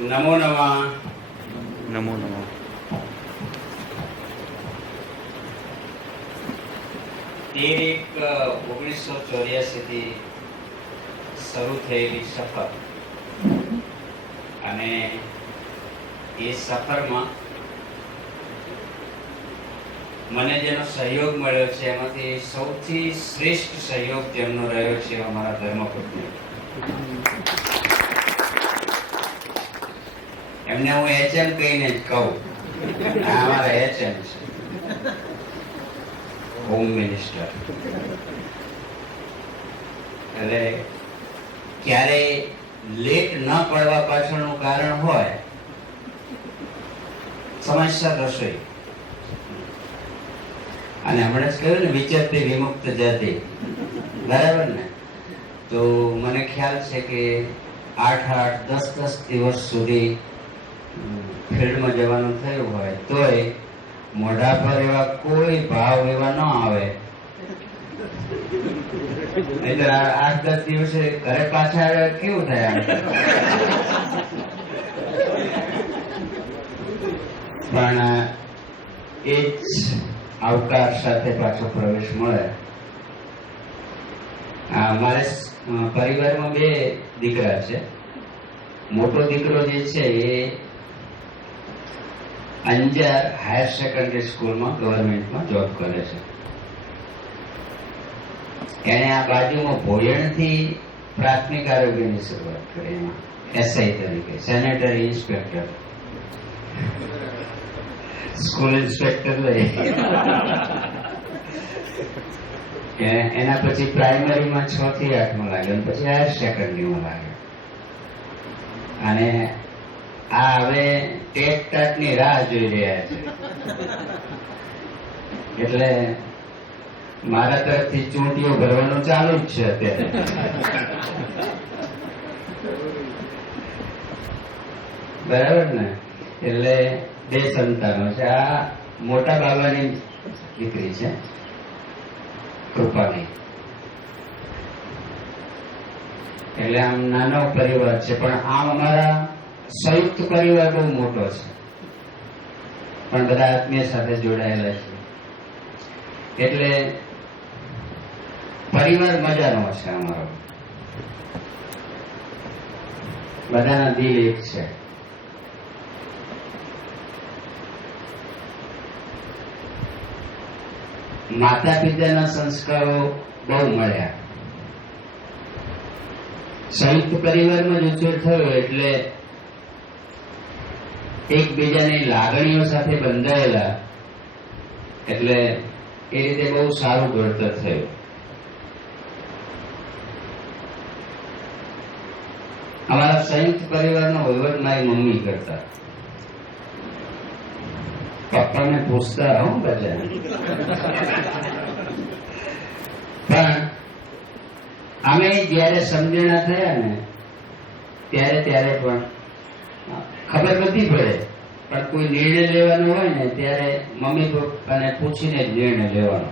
નમો નમઃ. નમો નમઃ. 13/1/1984 થી શરૂ થયેલી સફર, અને એ સફરમાં મને જેનો સહયોગ મળ્યો છે એમાંથી સૌથી શ્રેષ્ઠ સહયોગ જેમનો રહ્યો છે અમારા ધર્મપત્ની. એમને હું એચએમ કહીને જ કહું, આ અમારા એચએમ છે, હોમ મિનિસ્ટર. એટલે ક્યારેય લેટ ન પડવા પાછળનું કારણ હોય સમયસર રસોઈ. અને હમણાં જ કહ્યું ને, વિચરતી વિમુક્ત જાતિ, બરાબર ને? તો મને ખ્યાલ છે કે 8-10 દિવસ સુધી ફિલ્ડમાં જવાનું થયું હોય તોય મોઢા પર એવા કોઈ ભાવ એવા ન આવે. નહીતર 8-10 દિવસે ઘરે પાછા આવે કેવું થાય? પણ એ જ આવકાર સાથે પાછો પ્રવેશ મળે. મારે પરિવારમાં 2 દીકરા છે. મોટો દીકરો જે છે એ અંજાર હાયર સેકન્ડરી સ્કૂલમાં ગવર્મેન્ટમાં જોબ કરે છે. એને આ બાજુમાં ભોયણથી પ્રાથમિક આરોગ્યની શરૂઆત કરી, એમાં એસઆઈ તરીકે, સેનેટરી ઇન્સ્પેક્ટર, સ્કૂલ ઇન્સ્પેક્ટર લઈ. એના પછી પ્રાઇમરીમાં 6 થી 8માં લાગ્યો, પછી હાયર સેકન્ડરીમાં લાગ્યો. અને આ હવે ટેટ ટાટની રાહ જોઈ રહ્યા છે. એટલે મારા તરફથી ચૂંટીઓ ભરવાનું ચાલુ જ છે અત્યારે. બરાબર ને? એટલે 2 સંતાનો છે. આ મોટા બાબાની દીકરી છે, કૃપાની. એટલે આમ નાનો પરિવાર છે, પણ આમ અમારા સંયુક્ત પરિવાર બહુ મોટો છે, પણ બધા આત્મીય સાથે જોડાયેલા છે. એટલે પરિવાર મજાનો છે અમારો. બધાના દિલ એક છે. માતા પિતાના સંસ્કારો બહુ મળ્યા. સંયુક્ત પરિવારમાં જ ઉછેર થયો એટલે એકબીજાની લાગણીઓ સાથે બંધાયેલા, એટલે એ રીતે બહુ સારું ઘડતર થયું. અમારા સંયુક્ત પરિવારનો વહીવટ મારી મમ્મી કરતા. પપ્પાને પૂછતા હું બધા. પણ અમે જયારે સમજણા થયા ને ત્યારે પણ ખબર બધી પડે, પણ કોઈ નિર્ણય લેવાનો હોય ને ત્યારે મમ્મી પપ્પાને પૂછીને જ નિર્ણય લેવાનો.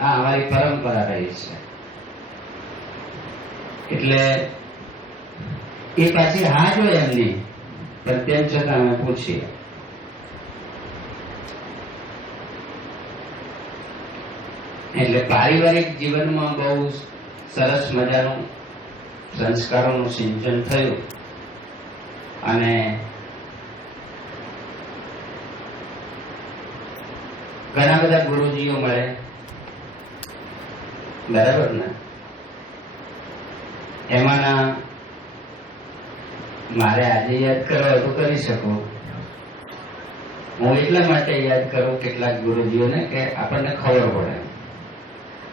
આ અમારી પરંપરા રહી છે. એટલે એ પાછી હા જ હોય એમની, પણ તેમ છતાં અમે પૂછીએ. એટલે પારિવારિક જીવનમાં બહુ સરસ મજાનું સંસ્કારોનું સિંચન થયું. અને ઘણા બધા ગુરુજીઓ મળે, બરાબર ને? એમાંના મારે આજે યાદ કરવા તો કરી શકું. હું એટલા માટે યાદ કરું કેટલાક ગુરુજીઓને કે આપણને ખબર પડે.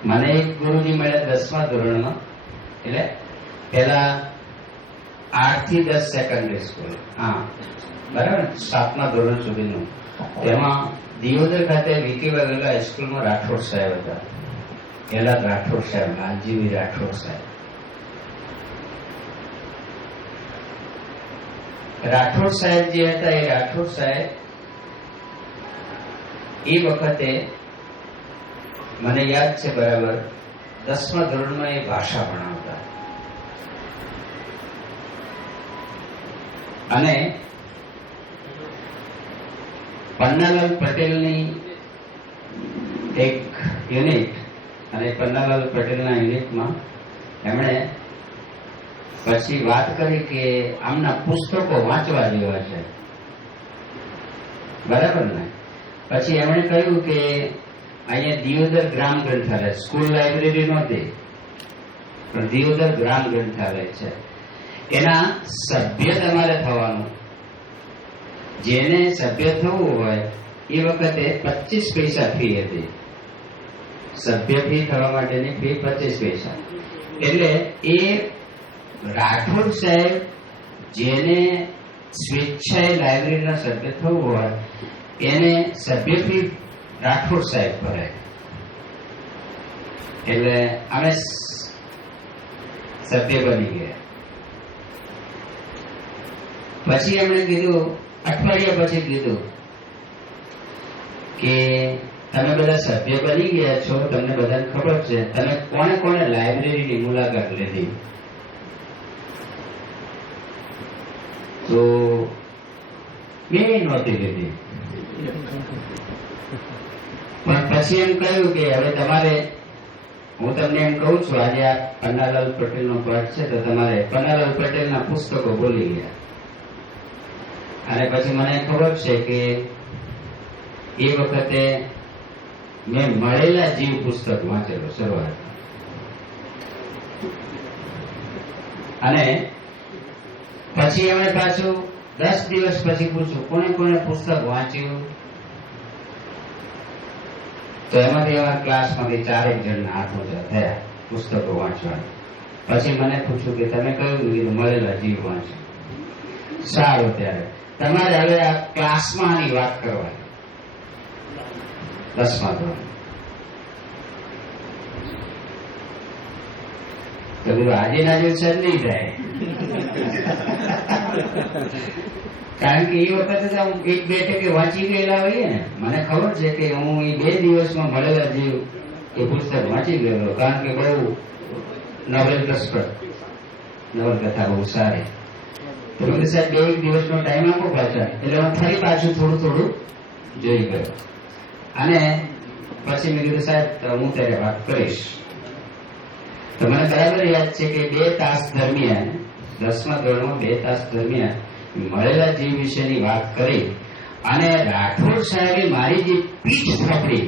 મને એક ગુરુજી મળ્યા 10મા ધોરણમાં, એટલે પેલા 8 થી 10 સેકન્ડરી સ્કૂલ, હા બરાબર, 7મા ધોરણ સુધીનું. તેમાં દિયોદર ખાતે વિકી વાઘેલા હાઈસ્કૂલમાં રાઠોડ સાહેબ હતા. પહેલા રાઠોડ સાહેબ, લાલજીવી રાઠોડ સાહેબ. રાઠોડ સાહેબ જે હતા એ રાઠોડ સાહેબ એ વખતે મને યાદ છે બરાબર, 10મા ધોરણમાં એ ભાષા ભણાવતા. અને પન્નાલાલ પટેલની એક યુનિટ અને પન્નાલાલ પટેલના યુનિટમાં એમણે પછી વાત કરી કે આમના પુસ્તકો વાંચવા જેવા છે, બરાબર ને? પછી એમણે કહ્યું કે અહીંયા દિયોદર ગ્રામ ગ્રંથાલય, સ્કૂલ લાઇબ્રેરી નહોતી પણ દિયોદર ગ્રામ ગ્રંથાલય છે, એના સભ્ય તમારે થવાનું. જેને સભ્ય થવું હોય એ વખતે 25 પૈસા ફી હતી. સભ્ય ફી થવા માટેની ફી 25 પૈસા. એટલે એ રાઠોડ સાહેબ જેને સ્વેચ્છાએ લાઇબ્રેરીના સભ્ય થવું હોય એને સભ્ય ફી રાઠોડ સાહેબ ભરે. એટલે અમે સભ્ય બની ગયા. પછી એમણે કીધું, અઠવાડિયા પછી કીધું કે તમે બધા સભ્ય બની ગયા છો, તમને બધાને ખબર છે, તમે કોને કોને લાઇબ્રેરીની મુલાકાત લીધી? તો મેં નહોતી લીધી. પણ પછી એમ કહ્યું કે હવે તમારે, હું તમને એમ કહું છું, આજે આ પન્નાલાલ પટેલનો પાઠ છે તો તમારે પન્નાલાલ પટેલના પુસ્તકો બોલી ગયા. અને પછી મને ખબર છે કે એ વખતે મેં મળેલા જીવ પુસ્તક વાંચેલો શરૂઆત. અને પછી એમણે પાછું 10 દિવસ પછી પૂછ્યું કોને કોને પુસ્તક વાંચ્યું? તો એમાંથી અમારા ક્લાસમાંથી 4 જણના હાથ ઊંચા થયા પુસ્તકો વાંચવાના. પછી મને પૂછ્યું કે તમે કયું? કીધું મળેલા જીવ વાંચ્યું. સારું, ત્યારે તમારે હવે આ ક્લાસમાં આની વાત કરવાની, 10મા ધોરણ. તો કીધું આજે ના દિવસે નહીં થાય. કારણ કે એ વખતે તો એક બેઠકે વાંચી ગયેલા હોઈએ ને. મને ખબર છે કે હું એ 2 દિવસમાં મળેલા જીવ એ પુસ્તક વાંચી ગયેલો. કારણ કે બહુ નવલરસપ્રદ નવલકથા, બહુ સારી. તો મેં સાહેબ 2 દિવસનો ટાઈમ આપો પાછા. એટલે હું ફરી પાછું થોડું જોઈ ગયો. અને પછી મેં કીધું સાહેબ હું ત્યારે વાત કરીશ. તો મને બરાબર યાદ છે કે 2 તાસ દરમિયાન, 10મા ધોરણમાં 2 તાસ દરમિયાન મળેલા જીવ વિશેની વાત કરી. અને રાઠોડ સાહેબે મારી જે પીઠ થાપડી,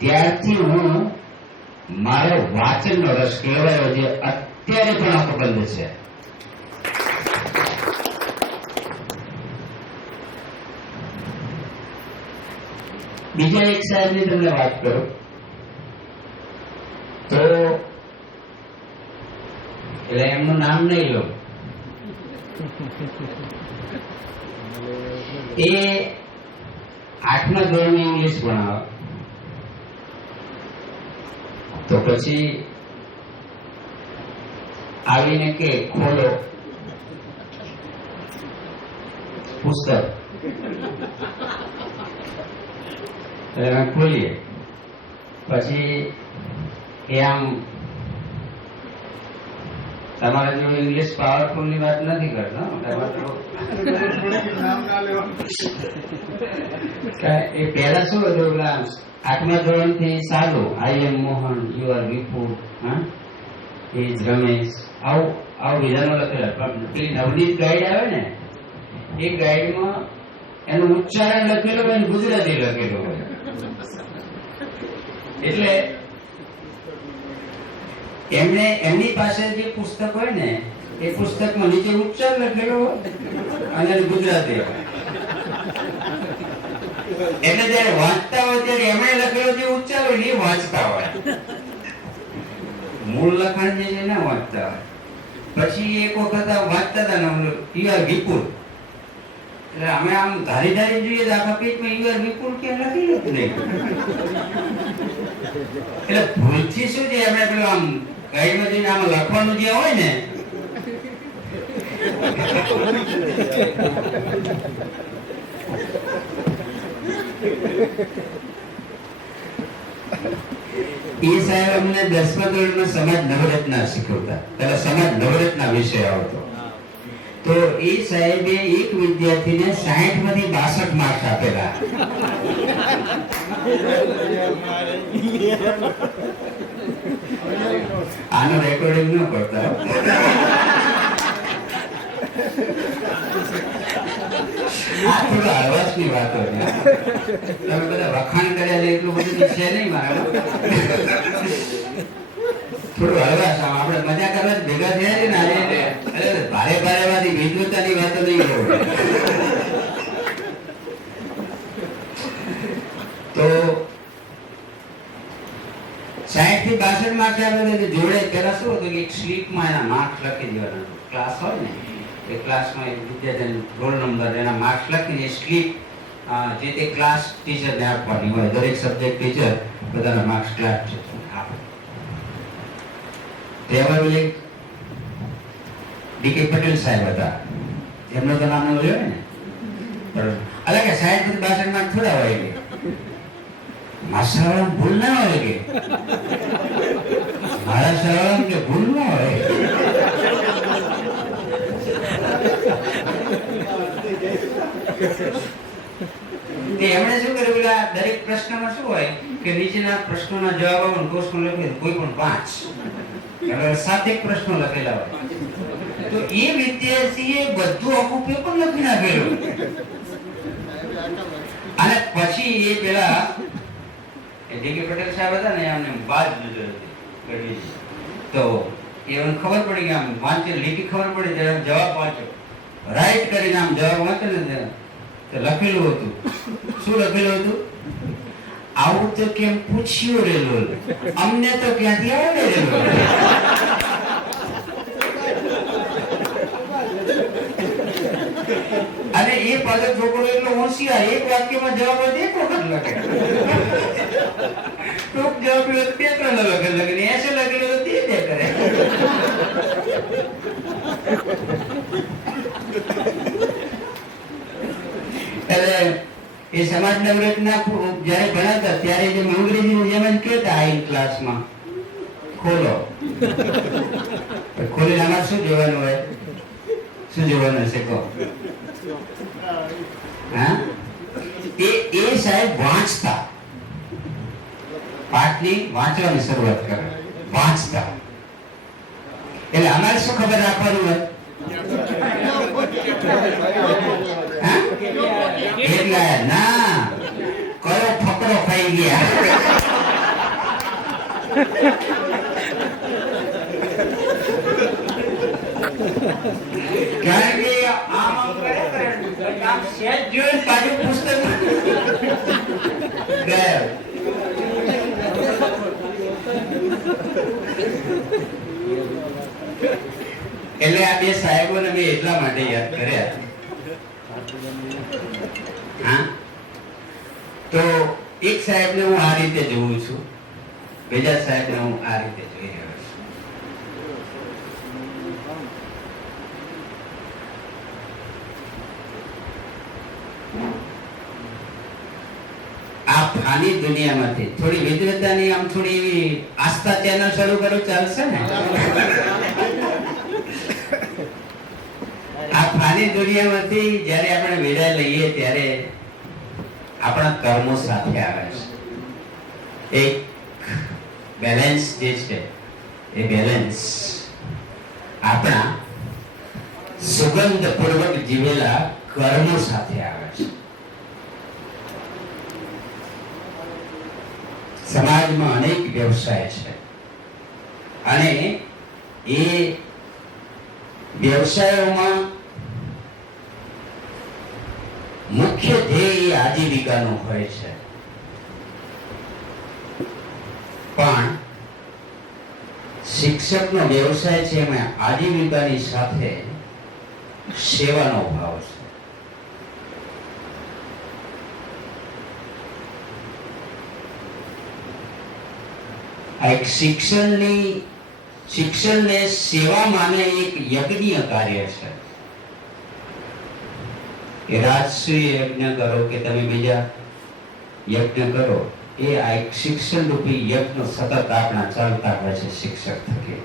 ત્યારથી હું મારો વાંચનનો રસ કેળવાયો, જે અત્યારે પણ અકબંધ છે. બીજા એક સાહેબની તમને વાત કરું તો, એટલે એમનું નામ નહીં લઉં. એ 8મા ધોરણની ઇંગ્લિશ ભણાવે. તો પછી આવીને કે ખોલો પુસ્તક. એટલે અમે ખોલીએ. પછી એ આમ, તમારે જો ઇંગ્લિશ પાવરફુલ ની વાત નથી કરતો, એ પહેલા શું હતું, પેલા 8મા ધોરણ થી સાદું, I am Mohan, you are Vipul, is Ramesh, આવું વિધાનો લખેલા. પણ પેલી નવનીત ગાઈડ આવે ને, એ ગાઈડમાં એનું ઉચ્ચારણ લખેલું હોય, ગુજરાતી લખેલું હોય. એટલે એમને એમની પાસે જે પુસ્તક હોય ને, એ પુસ્તકમાં નીચે ઉચ્ચાર લખેલો હોય અને ગુજરાતી હોય. એટલે જયારે વાંચતા હોય ત્યારે એમણે લખેલો જે ઉચ્ચાર હોય એ વાંચતા હોય, મૂળ લખાણ જે છે ના વાંચતા હોય. પછી એક વખત વાંચતા હતા ને, યુ આર વિપુલ. એટલે અમે આમ ધારી જોઈએ તો આખા પેજમાં યુ આર વિપુલ ક્યાં લખી નથી નહીં. એટલે ભૂલથી શું છે, આપણે પેલું આમ ગાઈડમાં જઈને આમાં લખવાનું જે હોય ને, એ સાહેબ અમને 10મા ધોરણમાં સમાજ નવરત્ના શીખવતા. પેલા સમાજ નવરત્ના વિષય આવતો. તો તો એ સાહેબે એક વિદ્યાર્થીને 60 માંથી 62 માર્ક્સ આપેલા. આનો રેકોર્ડિંગ ન કરતા. આ થોડો હળવાશની વાતો છે. તમે બધા વખાણ કર્યા છે એટલું બધું છે નહીં મારા. થોડું હળવાશ આપણે મજા કરવા જ ભેગા થયા છે ને આજે. ભારે ભારે માંથી વિદ્વતાની વાતો નહીં કરવી. તો 60 થી 62 માર્ક્સ આપે જોડે પેલા શું હતું કે એક સ્લીપમાં એના માર્ક્સ લખી દેવાના. ક્લાસ હોય ને એ ક્લાસમાં વિદ્યાર્થીનો રોલ નંબર એના માર્ક્સ લખીને સ્લીપ જે તે ક્લાસ ટીચરને આપવાની હોય. દરેક સબ્જેક્ટ ટીચર બધાના માર્ક્સ ક્લાસ ટીચરને આપે. તેમાં એક ડી.કે. પટેલ સાહેબ હતા. એમનો તો નામ ન જોયું ને. અલગ 60 થી 62 માર્ક થોડા હોય કે મારા ભૂલ ના હોય કે મારા સરળ કે ભૂલ ના હોય. એમણે શું કર્યું પેલા દરેક પ્રશ્નમાં શું હોય કે નીચેના પ્રશ્નોના જવાબ આવે ક્વેશ્ચન લખે કોઈ પણ 5 સાત પ્રશ્નો લખેલા હોય. તો એ વિદ્યાર્થીએ બધું આખું પેપર લખી નાખેલું. અને પછી એ પેલા ડી.કે. પટેલ સાહેબ હતા ને એમને બાજ નજર હતી. તો એને ખબર પડી કે આમ વાંચે લીટી ખબર પડી ત્યારે જવાબ વાંચ્યો. રાઈટ કરીને આમ જવાબ વાંચે ને તો લખેલું હતું. શું લખેલું હતું? આવું તો કેમ પૂછ્યું રેલું, અમને તો ક્યાંથી આવડે રેલું. અને એ પાછો છોકરો એટલો હોશિયાર, એક વાક્યમાં જવાબ જ એક વખત લખે. ટૂંક જવાબ બે ત્રણ લખેલું લખે, એસે લખેલું તે કરે. એટલે એ સમાજ નવરત્ના જયારે ભણાવતા ત્યારે જે અંગ્રેજીની જેમ જ કહેતા આ ક્લાસમાં ખોલો. ખોલીને આમાં શું જોવાનું હોય? શું જોવાનું હશે કહો? હા, એ સાહેબ વાંચતા, પાઠની વાંચવાની શરૂઆત કરે, વાંચતા. એટલે અમારે શું ખબર રાખવાનું હોય? એટલે ના કયો ફકરો ખાઈ ગયા. કારણ કે આમ સેજ જોઈને પાછું પુસ્તક એટલે આ બે સાહેબોને મેં એટલા માટે યાદ કર્યા. હા, તો એક સાહેબને હું આ રીતે જોઉં છું, બીજા સાહેબને હું આ રીતે જોઈ રહ્યો છું. આ ફાની દુનિયામાંથી થોડી વિદ્વતાની આમ થોડી એવી આસ્થા ચેનલ શરૂ કરું ચાલશે ને? આ ફાની દુનિયામાંથી જ્યારે આપણે વિદાય લઈએ ત્યારે આપણા કર્મો સાથે આવે છે. એક બેલેન્સ જે છે એ બેલેન્સ આપણા સુગંધપૂર્વક જીવેલા કર્મો સાથે આવે છે. સમાજમાં અનેક વ્યવસાય છે અને એ વ્યવસાયોમાં મુખ્ય ધ્યેય આજીવિકાનો હોય છે, પણ શિક્ષકનો વ્યવસાય છે એમાં આજીવિકાની સાથે સેવાનો ભાવ છે. આ એક શિક્ષણને સેવા માને એક યજ્ઞ કાર્ય છે. કે રાજસૂય યજ્ઞ કરો કે તમે બીજા યજ્ઞ કરો, એ આ એક શિક્ષણ રૂપી યજ્ઞ સતત આપણા ચાલતા હોય છે શિક્ષક થકી.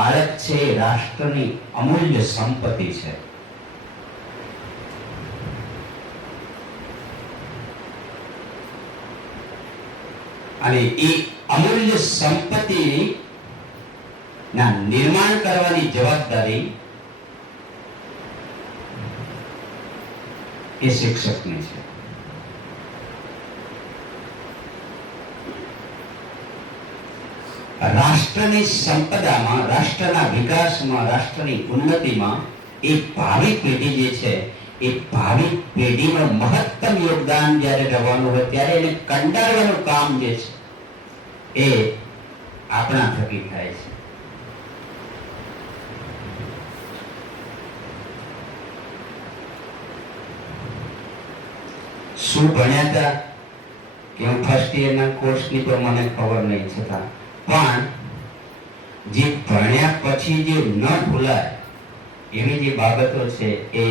બાળક છે એ રાષ્ટ્રની અમૂલ્ય સંપત્તિ છે. અને એ અમૂલ્ય સંપત્તિ ના નિર્માણ કરવાની જવાબદારી એ શિક્ષકની છે. રાષ્ટ્રની સંપદામાં, રાષ્ટ્રના વિકાસમાં, રાષ્ટ્રની ઉન્નતિમાં એ ભાવિ પેઢી જે છે એ ભાવિ પેઢીનું મહત્તમ યોગદાન જ્યારે રહેવાનું હોય ત્યારે એને કંડારવાનું કામ જે છે એ આપણા થકી થાય છે. શું ભણ્યા હતા કે હું ફર્સ્ટ યરના કોર્સની તો મને ખબર નહીં, છતાં પણ જે ભણ્યા પછી જે ન ભૂલાય એવી જે બાબતો છે એ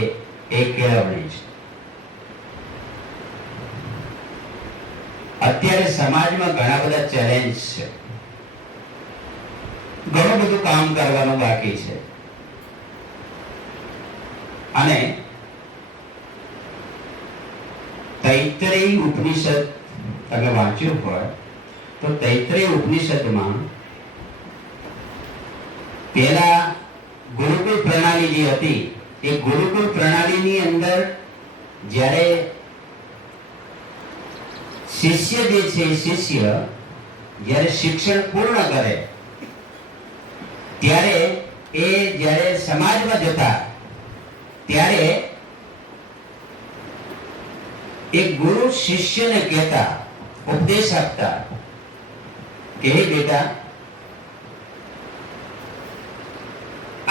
કેળવણી છે. અત્યારે સમાજમાં ઘણા બધા ચેલેન્જ છે, ઘણું બધું કામ કરવાનું બાકી છે. અને તૈત્તરીય ઉપનિષદ તમે વાંચ્યું હોય તો તૈત્તરીય ઉપનિષદમાં પેલા ગુરુકુળ પ્રણાલી જે હતી એ ગુરુકુળ પ્રણાલીની અંદર જ્યારે શિષ્ય જે છે શિષ્ય જ્યારે શિક્ષણ પૂર્ણ કરે ત્યારે એ જ્યારે સમાજમાં જતા ત્યારે એક ગુરુ શિષ્યને કહેતા, ઉપદેશ આપતા કે હે બેટા,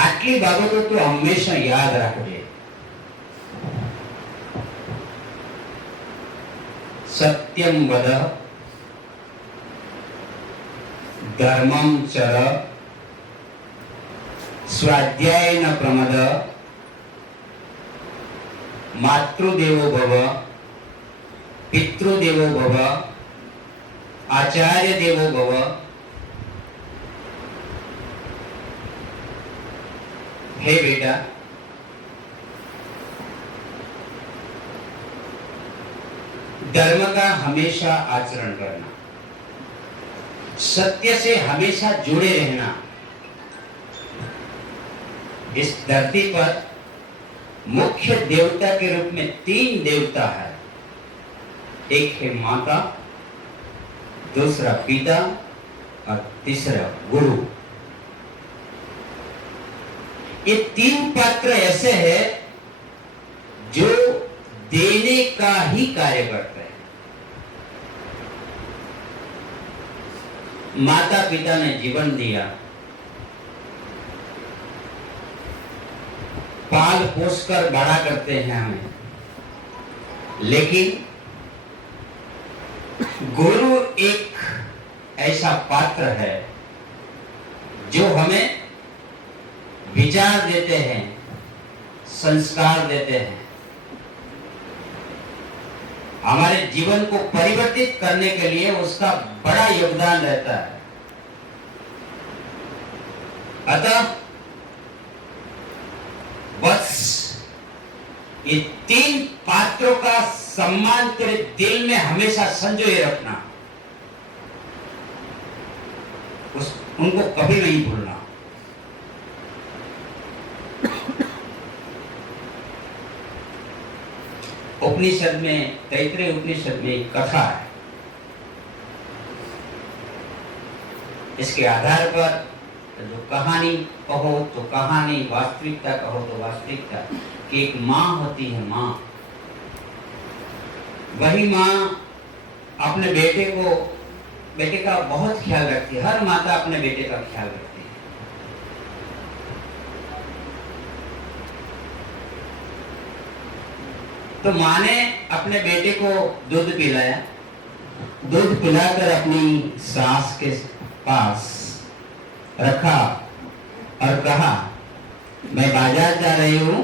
આટલી બાબતો તો હંમેશા યાદ રાખજે. સત્યમ વદ, ધર્મમ ચર, સ્વાધ્યાય ન પ્રમદ, માતૃદેવો ભવ, પિતૃદેવો ભવ, આચાર્ય દેવો ભવ. हे बेटा, धर्म का हमेशा आचरण करना, सत्य से हमेशा जुड़े रहना. इस धरती पर मुख्य देवता के रूप में 3 देवता है. एक है माता, दूसरा पिता और तीसरा गुरु. ये 3 पात्र ऐसे हैं जो देने का ही कार्य करते हैं. माता पिता ने जीवन दिया, पाल पोस कर बड़ा करते हैं हमें, लेकिन गुरु एक ऐसा पात्र है जो हमें विचार देते हैं, संस्कार देते हैं, हमारे जीवन को परिवर्तित करने के लिए उसका बड़ा योगदान रहता है. अतः बस ये 3 पात्रों का सम्मान तेरे दिल में हमेशा संजोए रखना, उनको कभी नहीं भूलना. उपनिषद में, तैत्तरीय उपनिषद में एक कथा है. इसके आधार पर जो कहानी कहो तो कहानी, वास्तविकता कहो तो वास्तविकता, कि एक माँ होती है. माँ, वही माँ अपने बेटे का बहुत ख्याल रखती है. हर माता अपने बेटे का ख्याल रखती है. तो माँ ने अपने बेटे को दूध पिलाया. दूध पिलाकर अपनी सास के पास रखा और कहा, मैं बाजार जा रही हूं,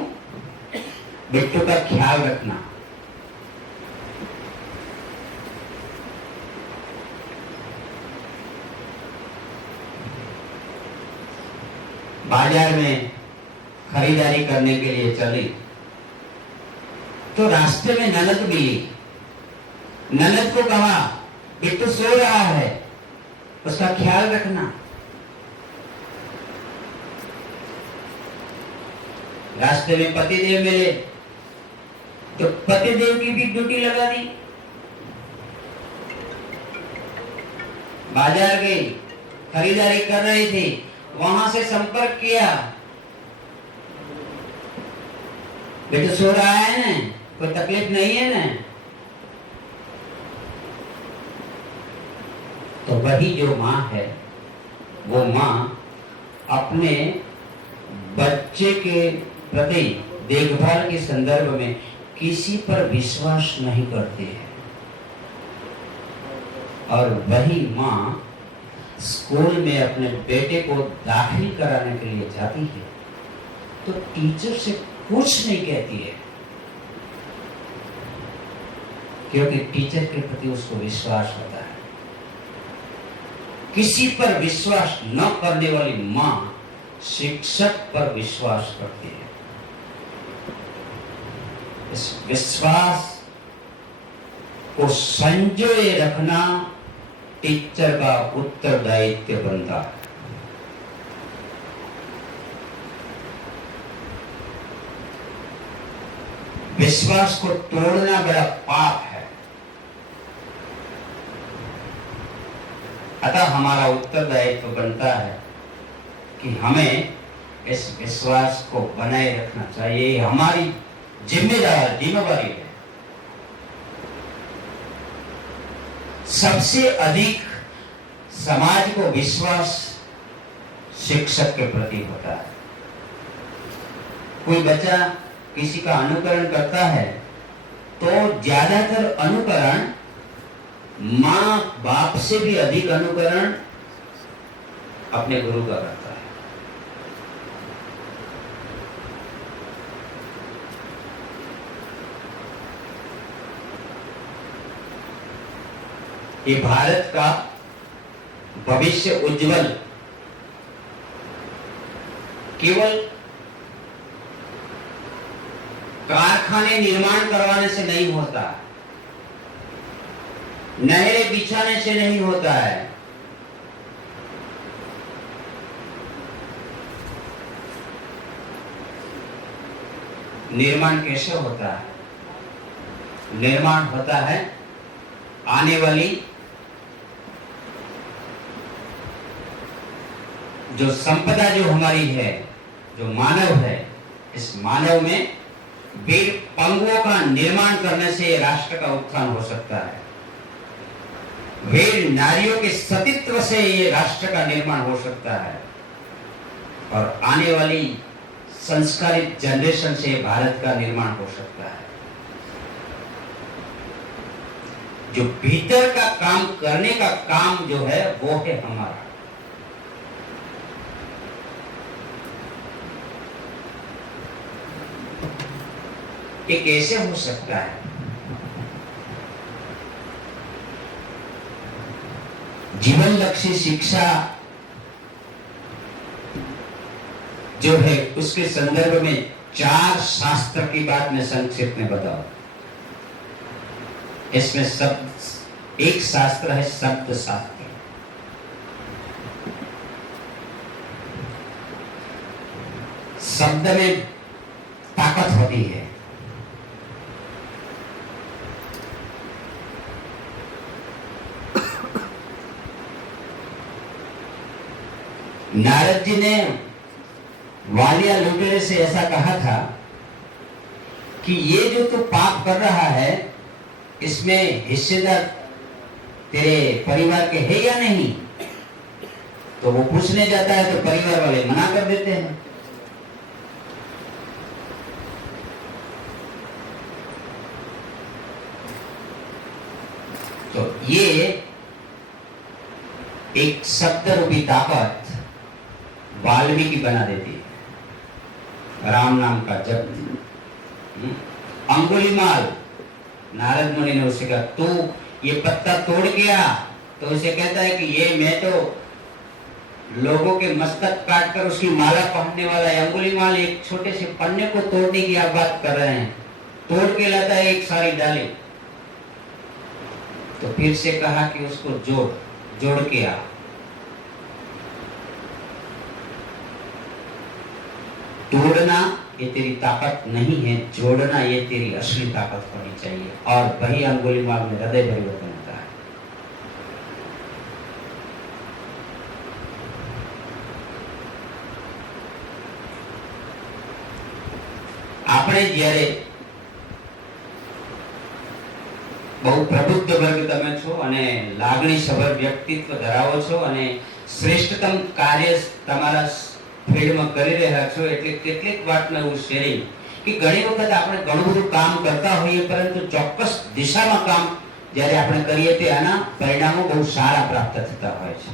बिट्टू का ख्याल रखना. बाजार में खरीदारी करने के लिए चली तो रास्ते में ननद मिली। ननद को कहा, बिट्टू सो रहा है, उसका ख्याल रखना। रास्ते में पतिदेव मिले तो पतिदेव की भी ड्यूटी लगा दी। बाजार गई, खरीदारी कर रही थी, वहां से संपर्क किया, बेटा सो रहा है ना, कोई तकलीफ नहीं है ना। तो वही जो माँ है, वो माँ अपने बच्चे के प्रति देखभाल के संदर्भ में किसी पर विश्वास नहीं करती है। और वही माँ स्कूल में अपने बेटे को दाखिल कराने के लिए जाती है तो टीचर से कुछ नहीं कहती है, क्योंकि टीचर के प्रति उसको विश्वास होता है। किसी पर विश्वास न करने वाली माँ शिक्षक पर विश्वास करती है। इस विश्वास को संजोए रखना टीचर का उत्तरदायित्व बनता है। विश्वास को तोड़ना बड़ा पाप है। अतः हमारा उत्तरदायित्व बनता है कि हमें इस विश्वास को बनाए रखना चाहिए। हमारी जिम्मेवारी है। सबसे अधिक समाज को विश्वास शिक्षक के प्रति होता है। कोई बच्चा किसी का अनुकरण करता है तो ज्यादातर अनुकरण माँ बाप से भी अधिक अनुकरण अपने गुरु का करता है। ये भारत का भविष्य उज्जवल केवल कारखाने निर्माण करवाने से नहीं होता, नहरें बिछाने से नहीं होता है। निर्माण कैसे होता है? निर्माण होता है आने वाली जो संपदा जो हमारी है, जो मानव है, इस मानव में वीर पंगुओं का निर्माण करने से राष्ट्र का उत्थान हो सकता है। वीर नारियों के सतीत्व से ये राष्ट्र का निर्माण हो सकता है और आने वाली संस्कारित जनरेशन से भारत का निर्माण हो सकता है। जो भीतर का काम करने का काम जो है वो है हमारा। ये कैसे हो सकता है? जीवन लक्ष्य शिक्षा जो है उसके संदर्भ में 4 शास्त्र की बात मैं संक्षिप्त में बताऊं। इसमें शब्द एक शास्त्र है शब्द शास्त्र। शब्द में ताकत होती है। नारद जी ने वालिया लुटेरे से ऐसा कहा था कि ये जो तू पाप कर रहा है इसमें हिस्सेदार तेरे परिवार के है या नहीं? तो वो पूछने जाता है तो परिवार वाले मना कर देते हैं। तो ये एक शब्द रूपी ताकत वाल्मीकि बना देती है। राम नाम का जप। अंगुलीमाल नारद मुनि ने उसे कहा तू ये पत्ता तोड़ गया, तो उसे कहता है कि ये मैं तो लोगों के मस्तक काटकर उसकी माला पहनने वाला अंगुलीमाल एक छोटे से पन्ने को तोड़ने की आप बात कर रहे हैं, तोड़ के लाता है एक सारी डाली। तो फिर से कहा कि उसको जोड़ के आ। तोड़ना ये तेरी ताकत नहीं है, जोड़ना ये तेरी असली ताकत होनी चाहिए। और वही अंगुलीमाल में हृदय परिवर्तन होता है। આપણે જ્યારે બહુ પ્રબુદ્ધ વર્ગ તમે છો અને લાગણીસભર વ્યક્તિત્વ ધરાવો છો અને શ્રેષ્ઠતમ કાર્ય તમારા ફિલ્ડમાં કરી રહ્યા છો, એટલે કેટલીક વાતનું એવું શેરિંગ કે ઘણી વખત આપણે ઘણું બધું કામ કરતા હોઈએ, પરંતુ ચોક્કસ દિશામાં કામ જ્યારે આપણે કરીએ તે આના પરિણામો બહુ સારા પ્રાપ્ત થતા હોય છે।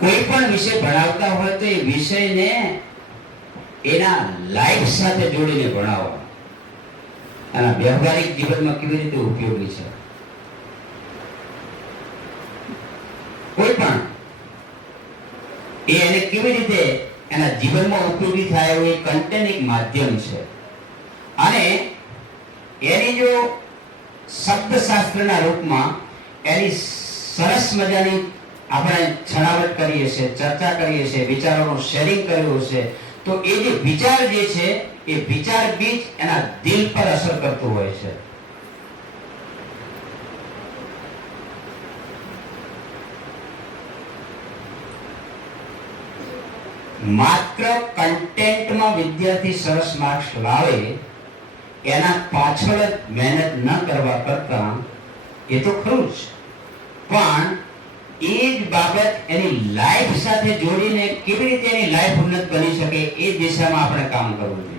કોઈ પણ વિષય ભણાવતા હોય તો એ વિષયને એના લાઈફ સાથે જોડીને ભણાવો, આના વ્યવહારિક જીવનમાં કેવી રીતે ઉપયોગી છે। કોઈ પણ એને કેવી રીતે એના જીવનમાં ઉપયોગી થાય એવું એક કન્ટેન્ટ એક માધ્યમ છે। અને એની જો શબ્દશાસ્ત્રના રૂપમાં એની સરસ મજાની આપણે છણાવટ કરીએ છીએ, ચર્ચા કરીએ છીએ, વિચારોનું શેરિંગ કર્યું છે, તો એ જે વિચાર જે છે એ વિચાર બીજ એના દિલ પર અસર કરતું હોય છે। માત્ર કન્ટેન્ટમાં વિદ્યાર્થી સરસ માર્ક્સ લાવે એના પાછળ મહેનત ન કરવા કરતા એ તો ખરું જ, પણ એ જ બાબત એની લાઈફ સાથે જોડીને કેવી રીતે એની લાઈફ ઉન્નત બની શકે એ દિશામાં આપણે કામ કરવું જોઈએ।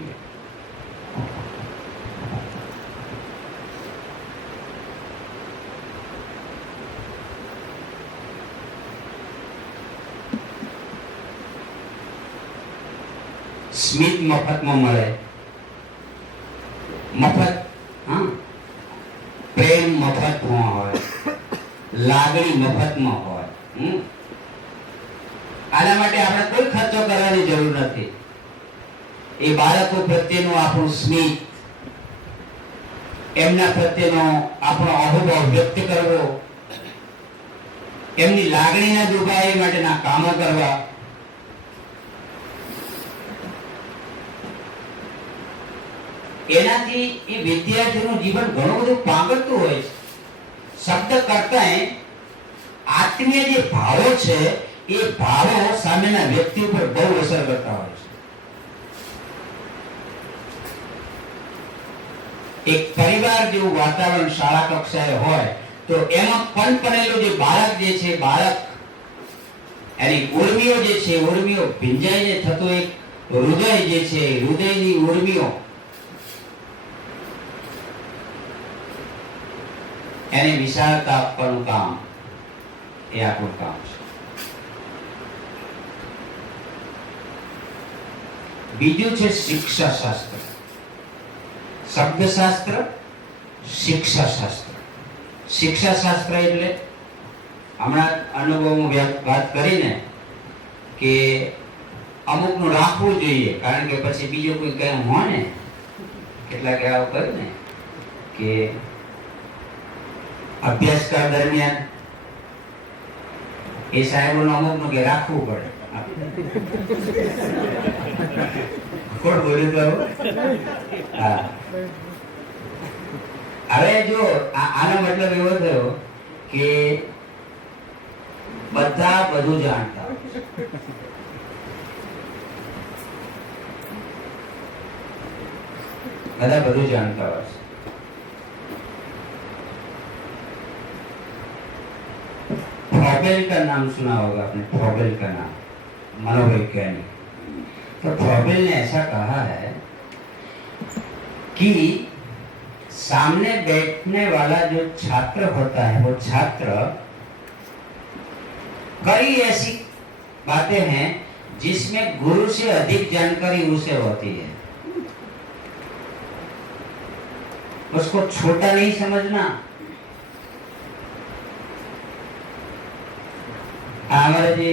સ્મિત મફતમાં મળે, મફત, હા, પ્રેમ મફતમાં હોય, લાગણી મફતમાં હોય। આના માટે આપણે કોઈ ખર્ચો કરવાની જરૂર નથી। એ બાળકો પ્રત્યેનું આપણું સ્મિત, એમના પ્રત્યેનો આપણો અહોભાવ વ્યક્ત કરવો, એમની લાગણીના દુભાઈ માટેના કામો કરવા, એનાથી એ વિદ્યાર્થીનું જીવન ઘણું બધું પાંગરતું હોય છે। શબ્દ કરતા આત્મીય જે ભાવો છે એ ભાવો સામેના વ્યક્તિ ઉપર બહુ અસર કરતા હોય છે। એક પરિવાર જેવું વાતાવરણ શાળા કક્ષાએ હોય તો એમાં પનપનેલું જે બાળક જે છે, બાળક એની ઉર્મિઓ જે છે, ઉર્મિઓ ભીંજાઈને થતું એક હૃદય જે છે, હૃદયની ઉર્મિઓ એને વિશાળતા આપવાનું કામ એ આપણું કામ છે। બીજું છે શિક્ષાશાસ્ત્ર, શબ્દશાસ્ત્ર, શિક્ષાશાસ્ત્ર। શિક્ષાશાસ્ત્ર એટલે હમણાં અનુભવમાં વાત કરીને કે અમુકનું રાખવું જોઈએ, કારણ કે પછી બીજું કોઈ કઈ હોય ને, કેટલાક આવું કરે ને કે અભ્યાસકાળ દરમિયાન એ સાહેબોનું અમુકનું કે રાખવું પડે। કોણ બોલ્યું તો? હા, હવે જો આનો મતલબ એવો થયો કે બધા બધું જાણતા હોય છે, બધા બધું જાણતા હોય છે। फ्रॉबेल का नाम सुना होगा आपने, फ्रॉबेल का नाम, मनोवैज्ञानिक। तो फ्रॉबेल ने ऐसा कहा है कि सामने बैठने वाला जो छात्र होता है, वो छात्र कई ऐसी बातें हैं जिसमें गुरु से अधिक जानकारी उसे होती है। उसको छोटा नहीं समझना, આ અમારા જે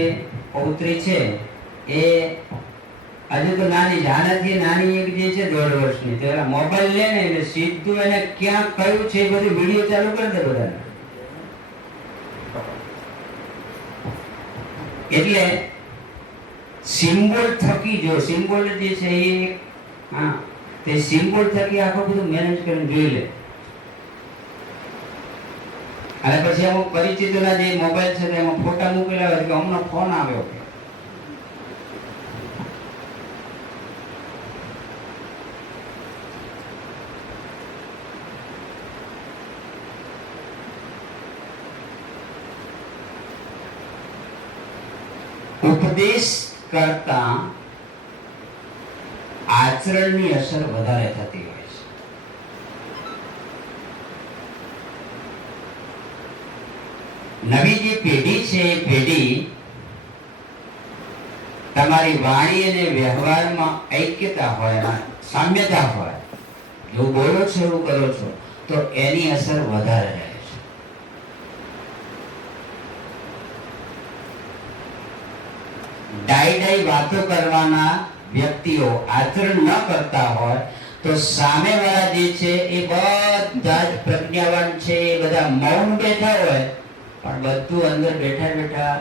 પૌત્રી છે એ હજુ તો નાની છે, આનાથી નાની એક જે છે 1.5 વર્ષની, તો એના મોબાઈલ લે ને એટલે સીધું એને ક્યાં કયું છે એ બધું વિડીયો ચાલુ કરી દે બધાને. એટલે સિમ્બોલ થકી જો સિમ્બોલ જે છે એ હા તે સિમ્બોલ થકી આખું બધું મેનેજ કરીને જોઈ લે. અને પછી અમુક પરિચિતોના જે મોબાઈલ છે એમાં ફોટા મૂકેલા હોય કે હમણાં ફોન આવ્યો. ઉપદેશ કરતા આચરણની અસર વધારે થતી હોય છે. નવી જે પેઢી છે એ પેઢી તમારી વાણી અને વ્યવહારમાં ઐક્યતા હોય, સામ્યતા હોય, જો બોલો છો એવું કરો છો તો એની અસર વધારે રહે છે. ડાઈ વાતો કરવાના વ્યક્તિઓ આચરણ ન કરતા હોય તો સામેવાળા જે છે એ બધા જ પ્રજ્ઞાવાન છે, એ બધા મૌન બેઠા હોય પણ બધું અંદર બેઠા બેઠા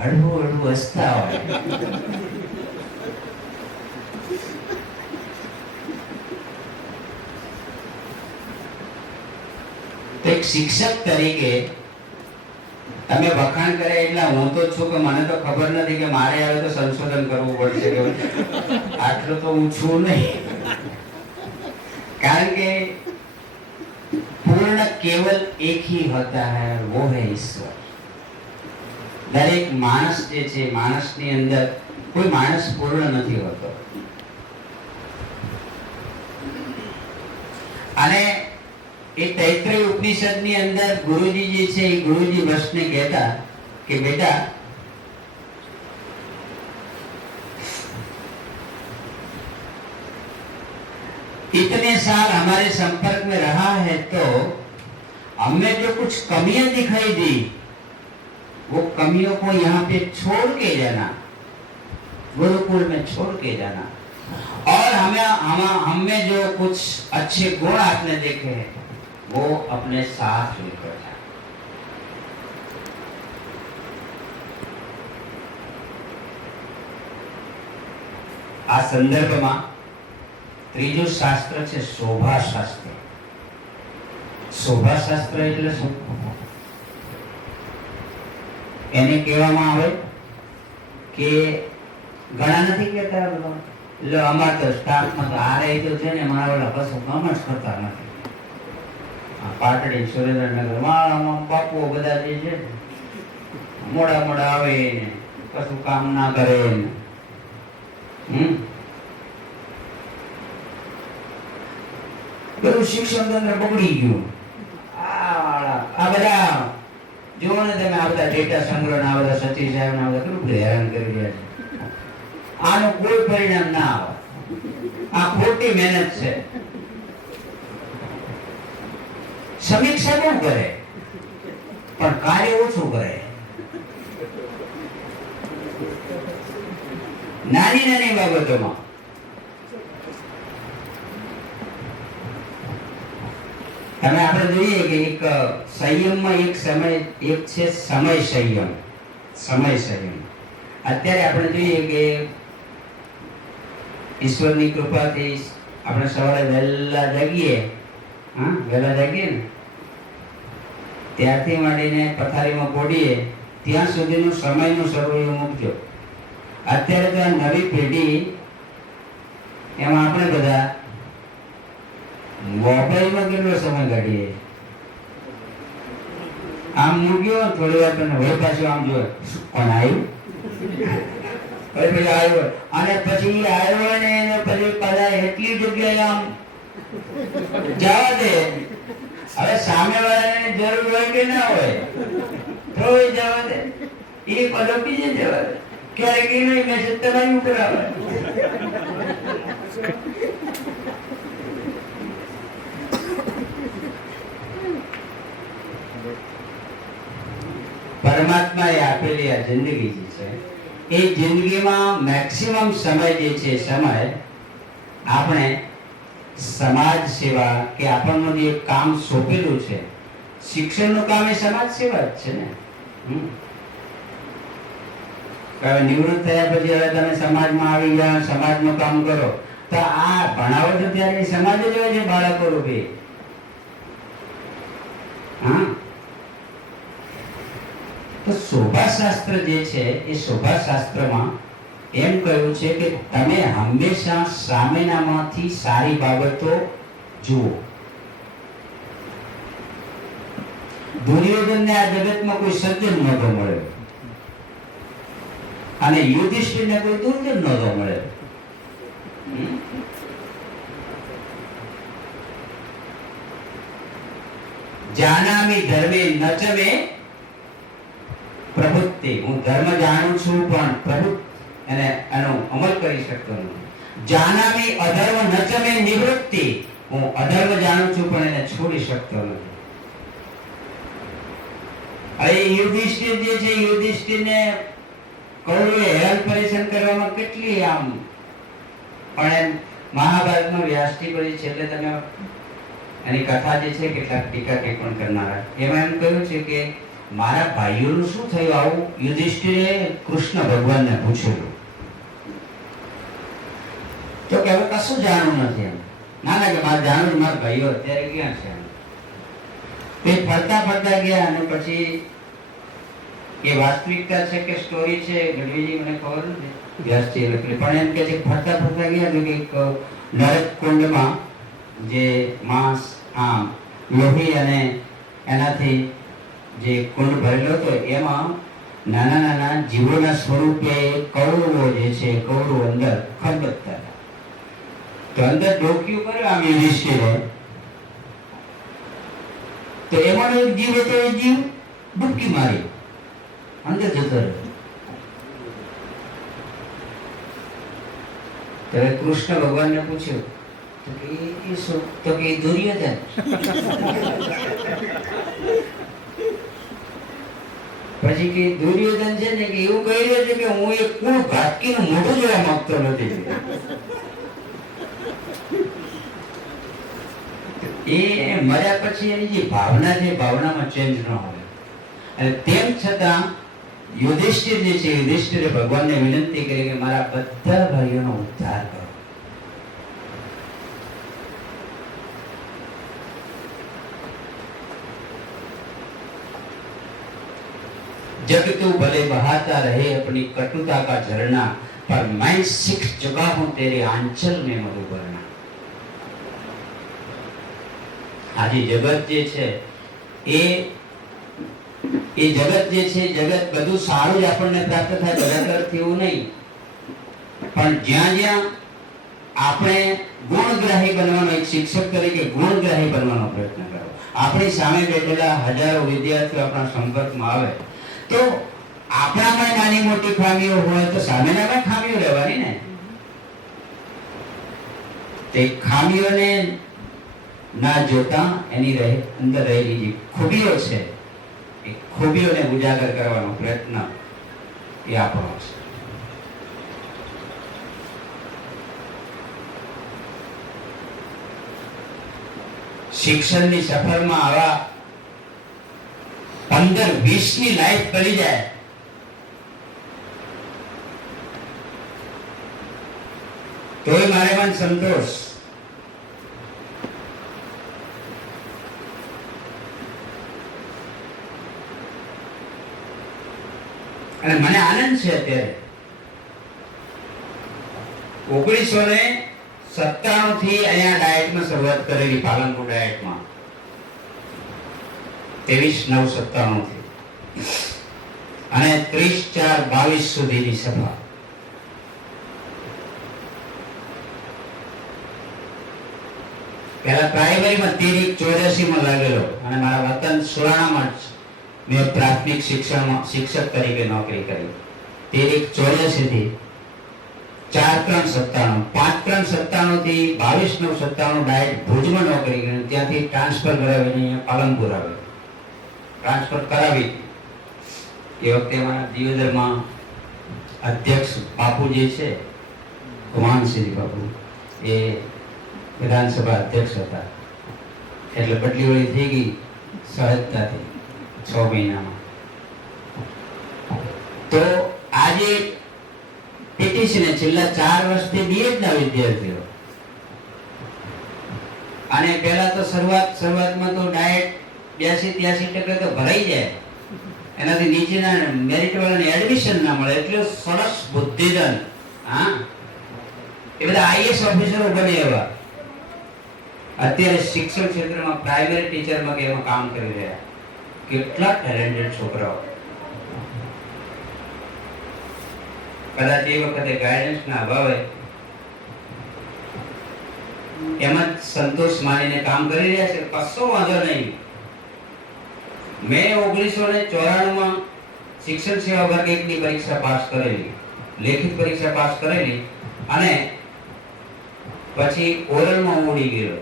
હળવું હળવું હસતા હોય. તો એક શિક્ષક તરીકે તમે વખાણ કરે એટલે હું તો છું કે મને તો ખબર નથી કે મારે હવે તો સંશોધન કરવું પડશે કે આટલું તો હું છું નહીં. કારણ કે पूर्ण केवल एक ही होता है, वो है ईश्वर. દરેક માણસ જે છે માણસની અંદર કોઈ માણસ પૂર્ણ નથી હોતો. અને એ તૈત્રીય ઉપનિષદની અંદર ગુરુજી જે છે એ ગુરુજી વશને કહેતા કે બેટા इतने साल हमारे संपर्क में रहा है तो हमें जो कुछ कमियां दिखाई दी वो कमियों को यहाँ पे छोड़ के जाना, गुरुकुल में छोड़ के जाना, और हमें जो कुछ अच्छे गुण आपने देखे हैं वो अपने साथ लेकर जाना. આ સંદર્ભમાં ત્રીજું શાસ્ત્ર છે શોભા શાસ્ત્ર. શોભા શાસ્ત્ર એટલે શું? એને કહેવામાં આવે કે ઘણા નથી કહેતા એટલે અમારા તો સ્ટાફમાં તો આ રહી તો છે ને મારા ઓલા કશું કામ જ કરતા નથી. પાટડી સુરેન્દ્રનગર માં બાપુઓ બધા જે છે મોડા મોડા આવે ને કશું કામ ના કરે ને બધું શિક્ષણ તંત્ર બગડી ગયું. આ બધા જુઓ ને તમે આ બધા ડેટા સંગ્રહ આ બધા સચિવ સાહેબ ના બધા કેટલું બધું હેરાન કરી રહ્યા છે. આનું કોઈ પરિણામ ના આવે. આ ખોટી મહેનત છે. સમીક્ષા પણ કરે પણ કાર્ય ઓછું કરે. નાની નાની બાબતોમાં તમે આપણે જોઈએ કે એક સંયમમાં એક સમય એક છે સમય સંયમ. સમય સંયમ અત્યારે આપણે જોઈએ કે ઈશ્વરની કૃપાથી આપણે સવારે વહેલા જાગીએ, વહેલા જાગીએ ને ત્યારથી માંડીને પથારીમાં પડીએ ત્યાં સુધીનું સમયનું સરવૈયું મૂકજો. અત્યારે તો આ નવી પેઢી એમાં આપણે બધા મોબાઈલમાં કેટલો સમય કાઢીએ. આમ મૂક્યો થોડી વાર તમને હવે પાછું આમ જોયે કોણ આવ્યું, પછી આવ્યો અને પછી આવ્યો ને એને પછી પાછા એટલી જગ્યાએ આમ જવા દે. હવે સામે વાળાને જરૂર હોય કે ના હોય તો જવા દે, એ પદો બીજે જવા દે. ક્યારેક એ નહીં મેસેજ તમારી ઉપર આવે. પરમાત્માએ આપેલી આ જિંદગી જે છે એ જિંદગીમાં મેક્સિમમ સમય જે છે સમય આપણે સમાજ સેવા કે આપણનું જે કામ સોંપેલું છે, શિક્ષણનું કામ એ સમાજ સેવા જ છે ને. હવે નિવૃત્ત થયા પછી હવે તમે સમાજમાં આવી ગયા, સમાજનું કામ કરો, તો આ ભણાવો છો ત્યારે સમાજ જ હોય છે બાળકો રૂપે. હા, તો શોભાશાસ્ત્ર જે છે એ શોભાશાસ્ત્રમાં એમ કહ્યું છે કે તમે હંમેશા સામેનામાંથી સારી બાબતો જુઓ. દુર્યોધનને આ જગતમાં કોઈ સજ્જન નહોતો મળ્યો અને યુધિષ્ઠિરને કોઈ દુર્જન નહોતો મળ્યો. જાનામિ ધર્મે નચમે પ્રભુત્તે. હું ધર્મ જાણું છું પણ પ્રભુ એનો અમલ કરી શકતો નથી. જાનામિ અધર્મ નચમે નિવૃત્તિ. હું અધર્મ જાણું છું પણ એને છોડી શકતો નથી. અહીં યુધિષ્ઠિર જે છે, યુધિષ્ઠિરને કૌરવે હેરાન પરેશાન કરવામાં કેટલી આમ, પણ મહાભારતનો વ્યાસજી પછી છેલ્લે તમે એની કથા જે છે કેટલાક ટીકા ટિપ્પણ કરનારા એમાં એમ કહ્યું છે કે મારા ભાઈઓનું શું થયું આવું યુધિષ્ઠિરે કૃષ્ણ ભગવાનને પૂછેલું. તો કે હવે કશું જાણવું નથી એમ. ના ના, કે મારે જાણવું છે, મારા ભાઈઓ અત્યારે ક્યાં છે. તે ફરતા ફરતા ગયા અને પછી એ વાસ્તવિકતા છે કે સ્ટોરી છે ગઢવીજી મને ખબર નથી, વ્યાસજી લખેલી, પણ એમ કે છે ફરતા ફરતા ગયા તો કે નરક કુંડમાં જે માંસ આમ લોહી અને એનાથી જે કુંડ ભરેલો હતો એમાં નાના નાના જીવોના સ્વરૂપે કૌરવો જે છે, કૌરવો અંદર ખરબતતા હતા. તો અંદર ડોક્યું કર્યું આમ યુધિષ્ઠિરે, તો એમાં એક જીવ હતો, એ જીવ ડૂબકી મારી અંદર જતો રહ્યો. ત્યારે કૃષ્ણ ભગવાનને પૂછ્યું તો કે એ શું? તો કે દુર્યોધન. પછી કે દુર્યોધન છે ને કે એવું કહી રહ્યો છે કે હું એ કુળ ઘાટકીનું મોઢું જોવા માંગતો નથી. એ મર્યા પછી એની જે ભાવના છે, ભાવનામાં ચેન્જ ન હોય. અને તેમ છતાં યુધિષ્ઠિર જે છે, યુધિષ્ઠિરે ભગવાનને વિનંતી કરી કે મારા બધા ભાઈઓનો ઉદ્ધાર કરો. जग तू भले बहाता रहे अपनी कटुता का झरना, पर मैं सिख चुका हूं तेरे आंचल में मधुपर्णा. આજે જગત જે છે એ જગત જે છે, જગત બધું સારું જ આપણને પ્રાપ્ત થાય બધા તરફથી એવું નહીં, પણ જ્યાં જ્યાં આપણે ગુણગ્રાહી બનવાનો, એક શિક્ષક તરીકે ગુણગ્રાહી બનવાનો પ્રયત્ન કરો. આપણી સામે બેઠેલા હજારો વિદ્યાર્થીઓ આપણા સંપર્કમાં આવે તો આપણામાં નાની મોટી ખામીઓ હોય તો સામેનામાં ખામીઓ રહેવાની ને. તે ખામીઓને ના જોતા એની અંદર રહેલી જે ખૂબીઓ છે એ ખૂબીઓને ઉજાગર કરવાનો પ્રયત્ન એ આપણો છે. શિક્ષણની સફરમાં આવા 15-20 ની લાઈફ કરી જાય તોય મારે મન સંતોષ. અને મને આનંદ છે અત્યારે 1997 થી અહીંયા ડાયટમાં શરૂઆત કરેલી, પાલનપુર ડાયટમાં 23/9/97 થી અને 30/4/22 સુધીની સભા. પહેલા પ્રાઇમરીમાં 13/84 લાગેલો અને મારા વતન સુરાણામાં જ મેં પ્રાથમિક શિક્ષક તરીકે નોકરી કરી. 13/84 થી 4/3/97, 5/3/97 થી 22/9/97 ડાયટ ભુજમાં નોકરી કરી. ત્યાંથી ટ્રાન્સફર કરાવીને અહીંયા પાલનપુર આવ્યો, ટ્રાન્સફર કરાવી. એ વખતે અમારા દિયોદરમાં અધ્યક્ષ બાપુ જે છે, કુમાનસિંહ બાપુ, એ વિધાનસભા અધ્યક્ષ હતા. એટલે બદલી વળી થઈ ગઈ સહજતાથી 6 મહિનામાં. તો આજે પીટીસી છેલ્લા 4 વર્ષથી બીએડ ના વિદ્યાર્થીઓ, અને પહેલા તો શરૂઆતમાં તો ડાયટ 82-83% તો ભરાઈ જાય, એનાથી નીચેના મેરિટ વાળાને એડમિશન ના મળે. એટલે સરસ બુદ્ધિધન, હા, એ બધા આઈએસ ઓફિસરો બને એવા અત્યારે શિક્ષણ ક્ષેત્રમાં પ્રાઇમરી ટીચરમાં કે એમાં કામ કરી રહ્યા. કેટલા ટેલેન્ટેડ છોકરાઓ. કદાચ એ વખતે ગાઈડન્સના અભાવે એમાં સંતોષ માનીને કામ કરી રહ્યા છે. કશો વાંધો નહીં. મેં 1994માં શિક્ષણ સેવા વર્ગ 1ની પરીક્ષા પાસ કરેલી, લેખિત પરીક્ષા પાસ કરેલી, અને પછી ઓરલમાં ઉડી ગયો.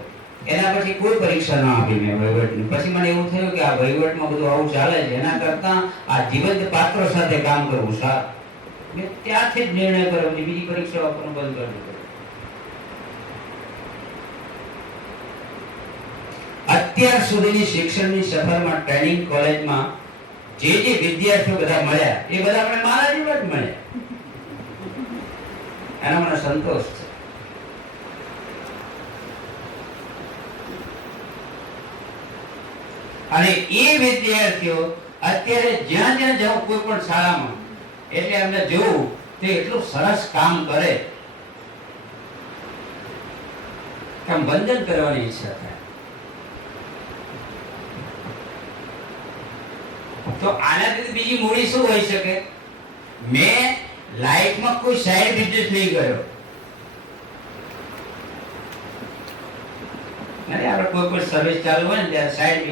એના પછી કોઈ પરીક્ષા ન આપી મેં વહીવટની. પછી મને એવું થયું કે આ વહીવટમાં બધું આવું ચાલે છે, એના કરતા આ જીવંત પાત્રો સાથે કામ કરવું સારું. મેં ત્યાંથી જ નિર્ણય કર્યો કે બીજી પરીક્ષા આપવાનું બંધ કરી દીધું. અત્યાર સુધીની શિક્ષણની સફરમાં ટ્રેનિંગ કોલેજમાં જે વિદ્યાર્થીઓ બધા મળ્યા એ બધા આપણે મારા જેવા જ મળ્યા. એનો મને સંતોષ છે. અને એ વિદ્યાર્થીઓ અત્યારે જ્યાં જ્યાં જાઉં કોઈ પણ શાળામાં, એટલે એમને જોવું તે એટલું સરસ કામ કરે કે આમ વંદન કરવાની ઈચ્છા થાય. તો આનાથી બીજી મૂડી શું હોઈ શકે? મેં લાઈફમાં કોઈ સાઈડ બિઝનેસ નહીં કર્યો. અરે આપણે કોઈ સર્વિસ ચાલુ હોય ને ત્યારે સાઈડ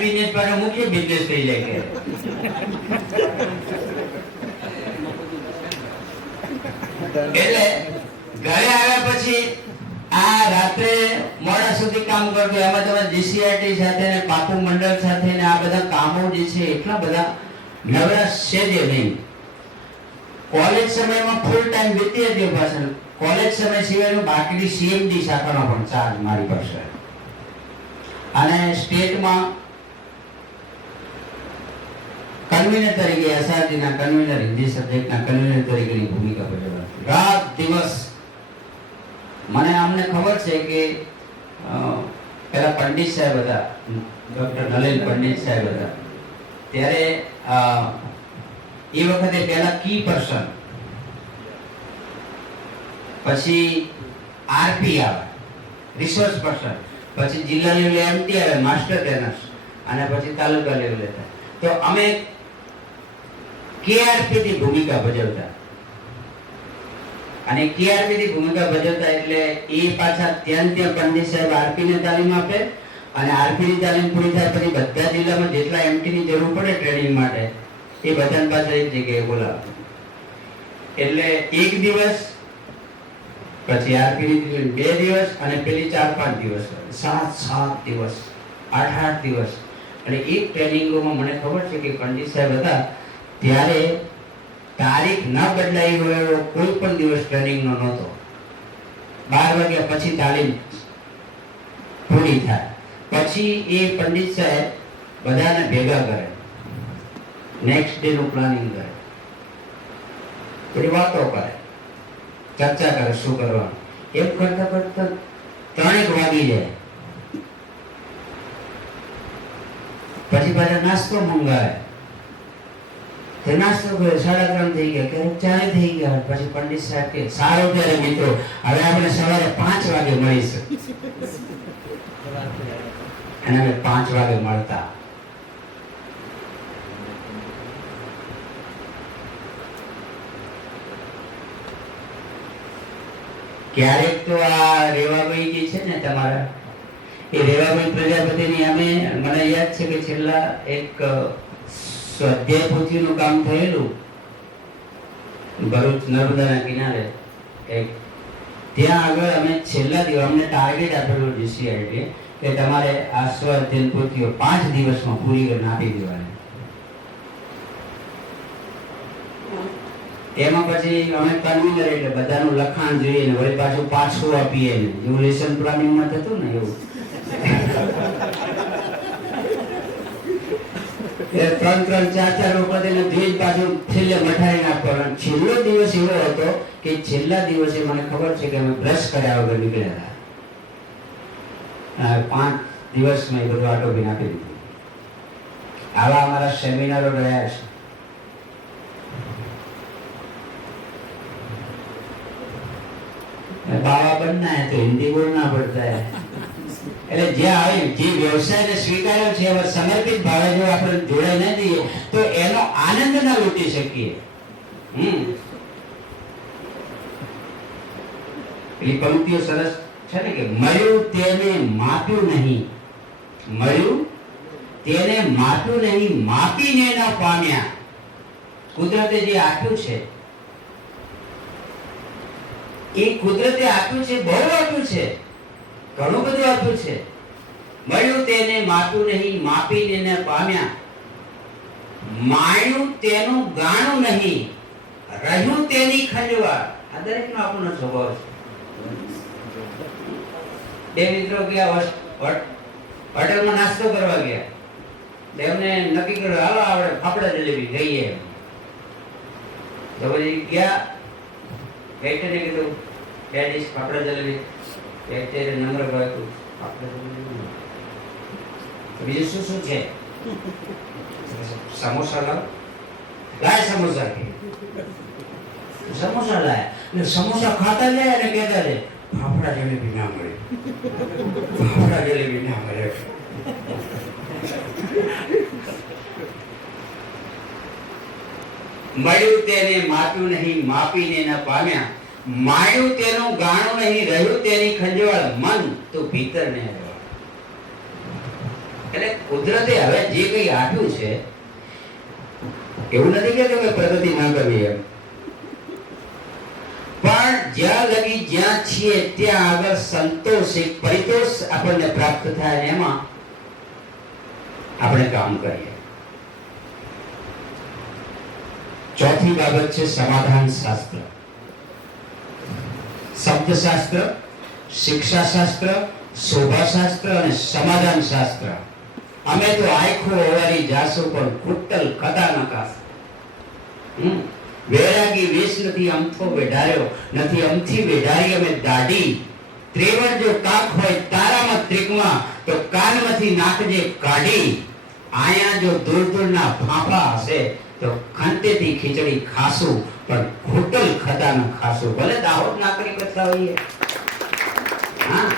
બિઝનેસ પર મુખ્ય બિઝનેસ થઈ જાય કે એટલે ઘરે આવ્યા પછી આ રાત્રે મોડા સુધી કામ કરતો. એમાં તમે જીસીઆરટી સાથે ને પાપુ મંડળ સાથે ને આ બધા કામો જે છે એટલા બધા નવરા છે જ નહીં. કોલેજ સમયમાં ફૂલ ટાઈમ વિદ્યાર્થીઓ પાસે, કોલેજ સમય સિવાયનું બાકીની સીએમડી શાખાનો પણ ચાર્જ મારી પાસે, અને સ્ટેટમાં કન્વીનર તરીકે, એસઆરટીના કન્વીનર, હિન્દી સબ્જેક્ટના કન્વીનર તરીકેની ભૂમિકા ભજવવાની. રાત દિવસ મને અમને ખબર છે કે પેલા પંડિત સાહેબ હતા, ડોક્ટર નલિન પંડિત સાહેબ હતા, ત્યારે એ વખતે પહેલા કી પર્સન, પછી આરપી આવે, રિસોર્સ પર્સન, પછી જિલ્લા લેવલે એમટી આવે, માસ્ટર ટ્રેનર્સ, અને પછી તાલુકા લેવલે થાય. તો અમે કેઆરપી ની ભૂમિકા ભજવતા, અને કેઆરપી ની ભૂમિકા ભજવતા એટલે એ પાછા ત્યાં પંડિત સાહેબ આરપી ને તાલીમ આપે, અને આરપી ની તાલીમ પૂરી થાય પછી બધા જિલ્લામાં જેટલા એમટી ની જરૂર પડે ટ્રેનિંગ માટે એ બધાને પાછા એક જગ્યાએ બોલાવે. એટલે એક દિવસ, પછી આરપી ની 2 દિવસ, અને પેલી 4-5 દિવસ, 7 દિવસ, 8 દિવસ. અને એ ટ્રેનિંગોમાં મને ખબર છે કે પંડિત સાહેબ હતા ત્યારે તારીખ ન બદલાઈ હોય એવો કોઈ પણ દિવસ ટ્રેનિંગનો નહોતો. 12 વાગ્યા પછી તાલીમ પૂરી થાય પછી એ પંડિત સાહેબ બધાને ભેગા કરે, નેક્સ્ટ ડે નું પ્લાનિંગ કરે, બધી વાતો કરે, ચર્ચા કરે શું કરવાનું. એમ કરતા કરતા 3 વાગી જાય. પછી પાછા નાસ્તો મંગાવે, તો નાસ્તો કર્યો, 3:30 થઈ ગયા, ક્યારેક 4 થઈ ગયા. પછી પંડિત સાહેબ કે સારું ત્યારે મિત્રો, હવે આપણે સવારે 5 વાગે મળીશું. અને અમે 5 વાગે મળતા. ક્યારેક તો આ રેવાભાઈ જે છે ને તમારા, એ રેવાભાઈ પ્રજાપતિની અમે, મને યાદ છે કે છેલ્લા એક સ્વાધ્યાય પોથીનું કામ થયેલું ભરૂચ નર્મદાના કિનારે, ત્યાં આગળ અમે છેલ્લા દિવસ અમને ટાર્ગેટ આપેલું જીસીઆરટી કે તમારે આ સ્વાધ્યાય પોથીઓ 5 દિવસમાં પૂરી કરીને આપી દેવાની. એમાં પછી અમે કન્વીનર એટલે બધાનું લખાણ જોઈએ ને વળી પાછું પાછું આપીએ ને, એવું લેસન પ્લાનિંગમાં થતું ને એવું. એ 3-3, 4-4 વખત એને ધીજ પાછું છેલ્લે મઠાઈ નાખવાનો. છેલ્લો દિવસ એવો હતો કે છેલ્લા દિવસે મને ખબર છે કે અમે બ્રશ કર્યા વગર નીકળ્યા હતા. 5 દિવસમાં એ બધું આટોપી નાખી દીધું. આવા અમારા સેમિનારો રહ્યા છે. बाबा बनना है तो हिंदी बोलना पड़ता है. એટલે જે આવે જે વ્યવસાયને સ્વીકાર્યો છે એવા સમર્પિત ભાવે જો આપણે જોડાઈ ન દઈએ તો એનો આનંદ ન લૂટી શકીએ. એ પંક્તિઓ સરસ છે ને કે મળ્યું તેને માપ્યું નહીં, મળ્યું તેને માપ્યું નહીં, માપીને ન પામ્યા. કુદરતે જે આપ્યું છે એ કુદરતે આપ્યું છે, બહુ આપ્યું છે, ઘણું બધું આપ્યું છે. મળ્યું તેને માપ્યું નહીં, માપીને ન પામ્યા. માણ્યું તેનું ગાણું નહીં, રહ્યું તેની ખંજવાળ. આ દરેકનો આપણો સ્વભાવ છે. બે મિત્રો ગયા હોટલમાં નાસ્તો કરવા ગયા. એમને નક્કી કર્યું હાલો આપણે ફાફડા જલેબી જઈએ. તો પછી ગયા, વેઇટરને કીધું બે ડીશ ફાફડા જલેબી. વેઇટરે નંબર ગયો ફાફડા જલેબી. બીજું શું શું છે? સમોસા લાવ. લાય સમોસા કે સમોસા લાય ને સમોસા ખાતા જાય અને કહેતા જાય ફાફડા જલેબી ના મળે, ફાફડા જલેબી ના મળે. મળ્યું તેને માપ્યું નહીં, માપીને ન પામ્યા. માણ્યું તેનું ગાણું નહીં, રહ્યું તેની ખંજવાળ. મન તો ભીતર ને એટલે કુદરતે હવે જે કઈ આપ્યું છે એવું નથી કહેતો કે પ્રગતિ ના કરવી એમ, પણ જ્યાં લગી જ્યાં છીએ ત્યાં આગળ સંતોષ, એક પરિતોષ આપણને પ્રાપ્ત થાય અને એમાં આપણે કામ કરીએ. ચોથી બાબત છે સમાધાન શાસ્ત્ર. શબ્દશાસ્ત્ર, શિક્ષાશાસ્ત્ર, શોભાશાસ્ત્ર અને સમાધાન શાસ્ત્ર. અમે તો આખો ઓવારી જાશું પણ કુટલ કદા ન કાસ. વૈરાગી વેશ નથી અમથો વેઢાર્યો, નથી અમથી વેઢારી અમે દાઢી. ત્રેવડ જો કાક હોય તારામાં ત્રિકમાં તો કાનમાંથી નાખજે કાઢી. આયા જો દૂર દૂરના ફાંફા હશે તો ખંતેથી ખીચડી ખાશું પણ કુટલ ખદા ન ખાશું. ભલે દાહોદ નાકરી કરતા હોઈએ. હા,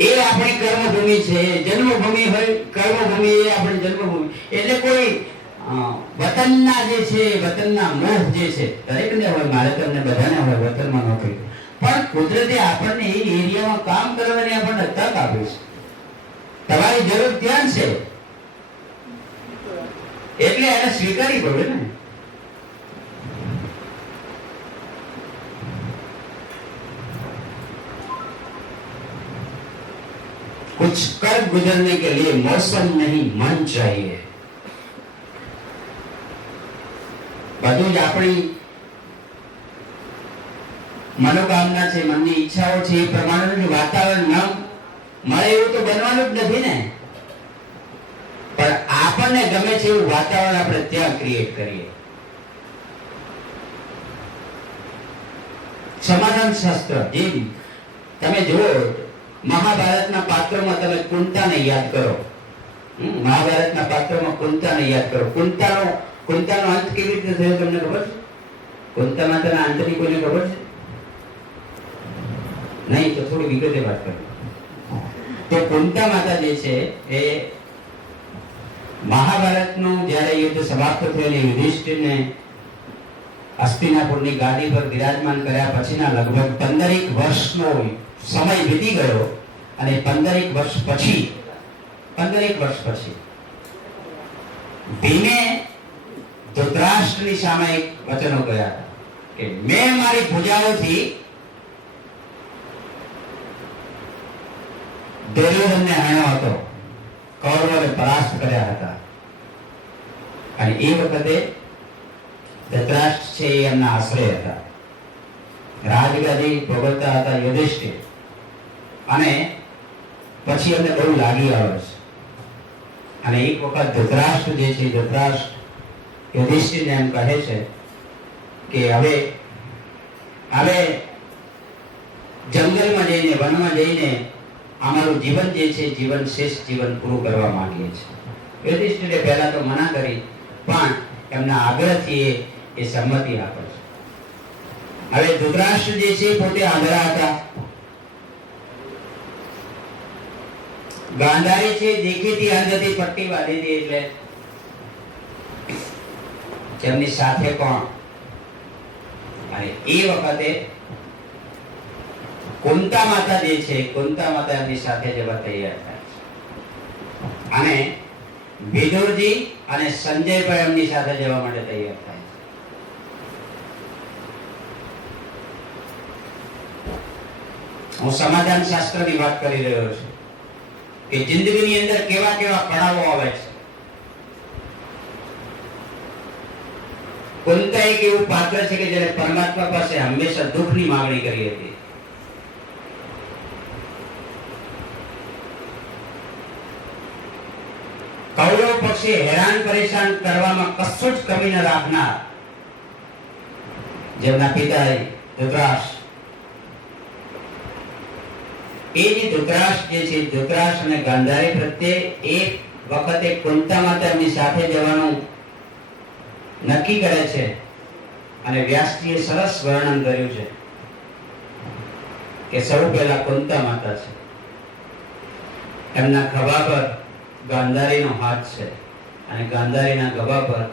એ આપણી કર્મભૂમિ છે. જન્મભૂમિ હોય, કર્મભૂમિ એ આપણી જન્મભૂમિ. એટલે કોઈ વતનના જે છે, વતનના મોહ જે છે દરેકને હોય, મારે તમને બધાને હોય વતનમાં નોકરી. પણ કુદરતે આપણને એ એરિયામાં કામ કરવાની આપણને તક આપી છે. તમારી જરૂર ત્યાં છે એટલે એને સ્વીકારી પડે ને. कुछ कर गुजरने के लिए मौसम नहीं मन चाहिए. બધું જ આપણી મનોકામના છે, મનની ઈચ્છાઓ છે એ પ્રમાણેનું વાતાવરણ ન મળે એવું તો બનવાનું જ નથી ને. પણ આપણને ગમે છે એવું વાતાવરણ આપણે ત્યાં ક્રિએટ કરીએ. સમાધાન શાસ્ત્ર જે તમે જુઓ, મહાભારતના પાત્રોમાં તમે કુંતાને યાદ કરો. મહાભારતના પાત્રોમાં કુંતાને યાદ કરો. કુંતાનો અંત કેવી રીતે થયો તમને ખબર છે? કુંતા માતાના અંતની કોઈને ખબર છે? નહીં તો થોડી વિગતે વાત કરો. તો કુંતા માતા જે છે એ મહાભારતનું જ્યારે યુદ્ધ સમાપ્ત થયું, યુધિષ્ઠિરને હસ્તિનાપુરની ગાદી પર બિરાજમાન કર્યા પછીના લગભગ 15 વર્ષનો સમય વીતી ગયો અને 15 વર્ષ પછી ભીમે ધૃતરાષ્ટ્રની સામે એક વચનો કહ્યા હતા કે મેં મારી ભુજાઓથી દુર્યોધનને હરાવ્યો હતો, કૌરવોને પરાસ્ત કર્યા હતા. અને એ વખતે ધૃતરાષ્ટ્ર છે એ એમના આશ્રય હતા. રાજગાદી ભોગવતા હતા યુધિષ્ઠિર, અને પછી એમને બહુ લાગી આવે છે. અને એક વખત ધૃતરાષ્ટ્ર જે છે, ધૃતરાષ્ટ્ર યુધિષ્ઠિરને એમ કહે છે કે હવે જંગલમાં જઈને, વનમાં જઈને અમારું જીવન જે છે, જીવન શેષ જીવન પૂરું કરવા માંગીએ છીએ. યુધિષ્ઠિરે પહેલા તો મના કરી, પણ એમના આગ્રહથી એ સંમતિ આપે છે. હવે ધૃતરાષ્ટ્ર જે છે પોતે આંધળા હતા. ગાંધારી છે દેખીતી અંધથી પટ્ટી બાંધી હતી, એટલે તેમની સાથે કોણ? અને એ વખતે કુંતા માતા જે છે, કુંતા માતા એમની સાથે જવા તૈયાર થાય છે. અને વિદુરજી અને સંજય પણ એમની સાથે જવા માટે તૈયાર થાય છે. હું સમાધાન શાસ્ત્રની વાત કરી રહ્યો છું કે જિંદગીની અંદર કેવા કેવા પડાવો આવે છે. કુંતા એક એવું પાત્ર છે કે જેને પરમાત્મા પાસે હંમેશા દુઃખની માંગણી કરી હતી. કૌરવ પક્ષે હેરાન પરેશાન કરવામાં કશું જ કમી ન રાખનાર જેમના પિતા ધૃતરાષ્ટ્ર, એ જે ધૃતરાષ્ટ્ર જે છે, ધૃતરાષ્ટ્ર અને ગાંધારી પ્રત્યે એક વખતે કુંતા માતા એમની સાથે જવાનું નક્કી કરે છે. અને વ્યાસજીએ સરસ વર્ણન કર્યું છે કે સૌ પહેલા કુંતા માતા છે, એમના ખભા પર ગાંધારીનો હાથ છે, અને ગાંધારીના ખભા પર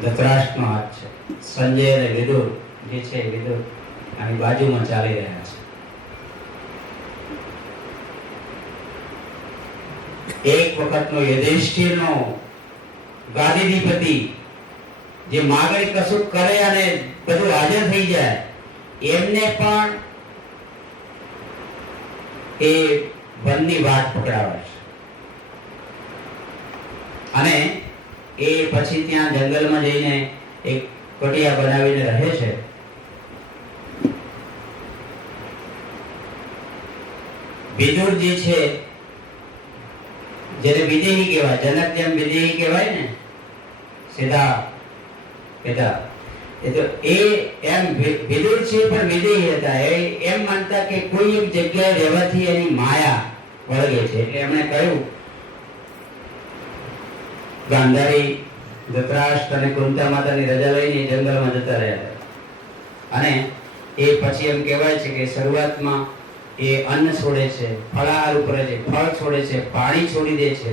ધૃતરાષ્ટ્રનો હાથ છે. સંજય અને વિદુર જે છે, વિદુર આની બાજુમાં ચાલી રહ્યા છે. એક વખતનો યુધિષ્ઠિરનો ગાદીધિપતિ જે માગણી કશું કરે અને બધું હાજર થઈ જાય, એમને પણ એ વનની વાટ પકડાવે છે. અને એ પછી ત્યાં જંગલમાં જઈને એક કટિયા બનાવીને રહે છે. વિદુર જે છે, જેને વિદેહી કહેવાય, જનક જેમ વિદેહી કહેવાય ને, સીધા પિતા, એ તો એ એમ વિદુર છે પણ વિદેહી હતા. એ એમ માનતા કે કોઈ એક જગ્યાએ રહેવાથી એની માયા વળગે છે. એટલે એમણે કહ્યું, ગાંધારી ધૃતરાષ્ટ્ર અને કુંતા માતાની રજા લઈને જંગલમાં જતા રહ્યા. અને એ પછી એમ કહેવાય છે કે શરૂઆતમાં એ અન્ન છોડે છે, ફળાહાર ઉપર છે, ફળ છોડે છે, પાણી છોડી દે છે,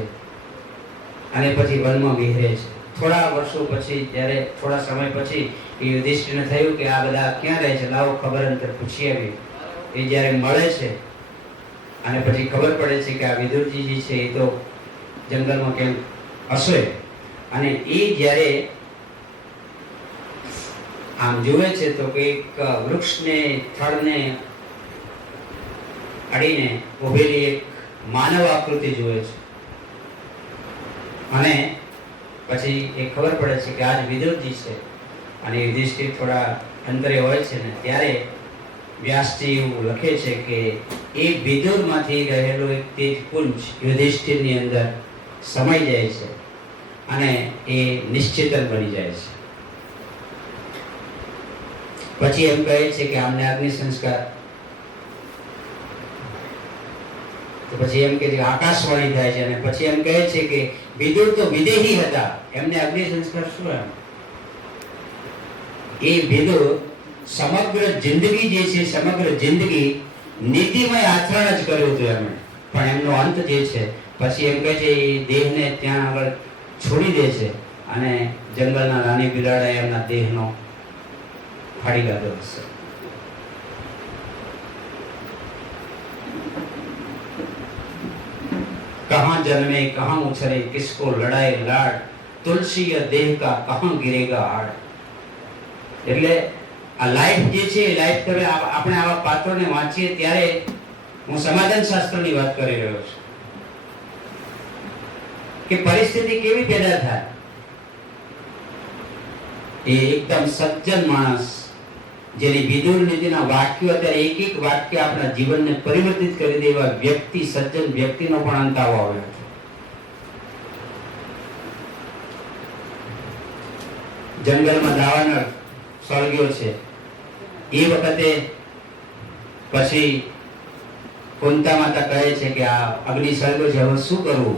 અને પછી વનમાં વિહરે છે. થોડા વર્ષો પછી, જ્યારે થોડા સમય પછી એ યુધિષ્ઠિરને થયું કે આ બધા ક્યાં રહે છે, લાવો ખબર અંતર પૂછી આવી. એ જ્યારે મળે છે અને પછી ખબર પડે છે કે આ વિદુરજી જે છે એ તો જંગલમાં કેમ હશે. અને એ જ્યારે આમ જુએ છે તો કે એક વૃક્ષને, થડને અડીને ઉભેલી એક માનવ આકૃતિ જુએ છે. અને પછી એ ખબર પડે છે કે આજ વિદુરજી છે. અને યુધિષ્ઠિર થોડા અંતરે હોય છે ને ત્યારે વ્યાસજી એવું લખે છે કે એ વિદુરમાંથી રહેલો એક તેજ પુંજ યુધિષ્ઠિરની અંદર સમાઈ જાય છે અને એ નિશ્ચેતન બની જાય છે. પછી એમ કહે છે કે આમને અગ્નિ સંસ્કાર, તો પછી એમ કે આકાશવાણી થાય છે. અને પછી એમ કહે છે કે વિદુર તો વિદેહી હતા, એમને અગ્નિ સંસ્કાર શું? એ વિદુર સમગ્ર જિંદગી જે છે, સમગ્ર જિંદગી નીતિમય આચરણ જ કર્યું હતું એમણે. પણ એમનો અંત જે છે, પછી એમ કહે છે એ દેહને ત્યાં આગળ છોડી દે છે અને જંગલના રાની બિલાડાએ એમના દેહનો ફાડી કાઢ્યો હશે. कहाँ जन्मे कहाँ उछरे किसको लड़ाए लाड, तुलसी या देह का कहाँ गिरेगा हाड. એટલે આ લાઈફ જે છે, લાઈફ તમે આપણે આવા પાત્રોને વાંચીએ ત્યારે હું સમાધાન શાસ્ત્રની વાત કરી રહ્યો છું કે પરિસ્થિતિ કેવી પેદા થાય. એ એકદમ સજ્જન માણસ, જેની વિદુર નીતિના વાક્યો અત્યારે એક એક વાક્ય આપણા જીવનને પરિવર્તિત કરી દે એવા વ્યક્તિ, સજ્જન વ્યક્તિનો પણ અંત આવો આવ્યો છે. જંગલમાં દાવાનળ સળગ્યો છે એ વખતે પછી કુંતા માતા કહે છે કે આ અગ્નિ સળગ્યો છે, હવે શું કરવું?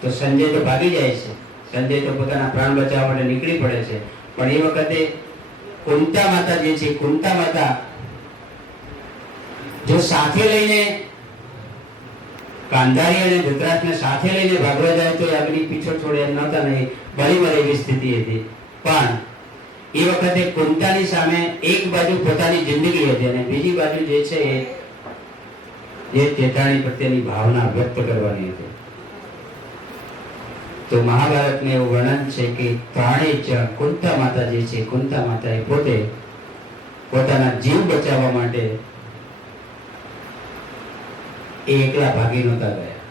તો સંજય તો ભાગી જાય છે. સંજય તો પોતાના પ્રાણ બચાવવા માટે નીકળી પડે છે. પણ એ વખતે કુંતા માતા જે છે, કુંતા માતા જો સાથે લઈને ગાંધારી અને ધૃતરાષ્ટ્રને સાથે લઈને ભાગવા જાય તો એ અગ્નિ પીછો છોડે એમ નહોતા, નહીં બળી મરે એવી સ્થિતિ હતી. પણ એ વખતે કુંતાની સામે એક બાજુ પોતાની જિંદગી હતી અને બીજી બાજુ જે છે એ ચેતાણી પ્રત્યેની ભાવના વ્યક્ત કરવાની હતી. તો મહાભારતને એવું વર્ણન છે કે ત્રણેય કુંતા માતા જે છે, કુંતા માતા એ પોતે પોતાના જીવ બચાવવા માટે એ એકલા ભાગી નહોતા ગયા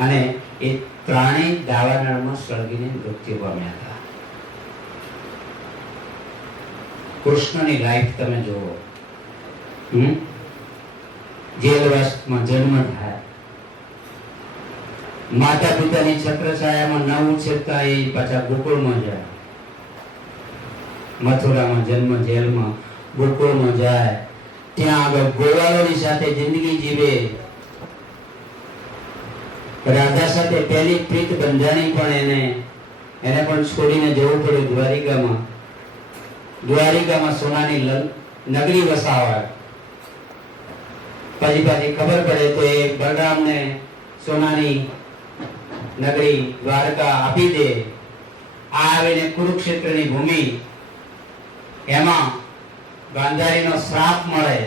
અને એ ત્રણેય દાવાનળમાં સળગીને મૃત્યુ પામ્યા હતા. કૃષ્ણની લાઈફ તમે જુઓ, જેલવાસમાં જન્મ થાય, માતા પિતાની છત્રછાયામાં ન ઉછેરતા એ પાછા ગોકુળમાં જાય, મથુરામાં જન્મ, જેલમાં ગોકુળમાં જાય, ત્યાં આગળ ગોવાળોની સાથે જિંદગી જીવે, રાધા સાથે પહેલી પ્રીત બંધાણી પણ એને પણ છોડીને જવું પડ્યું દ્વારિકામાં. દ્વારિકામાં સોનાની નગરી વસાવાય. પછી ખબર પડે તો એ બલરામને સોનાની નગરી દ્વારકા આપી દે. આવીને કુરુક્ષેત્રની ભૂમિ, એમાં ગાંધારીનો શ્રાપ મળે.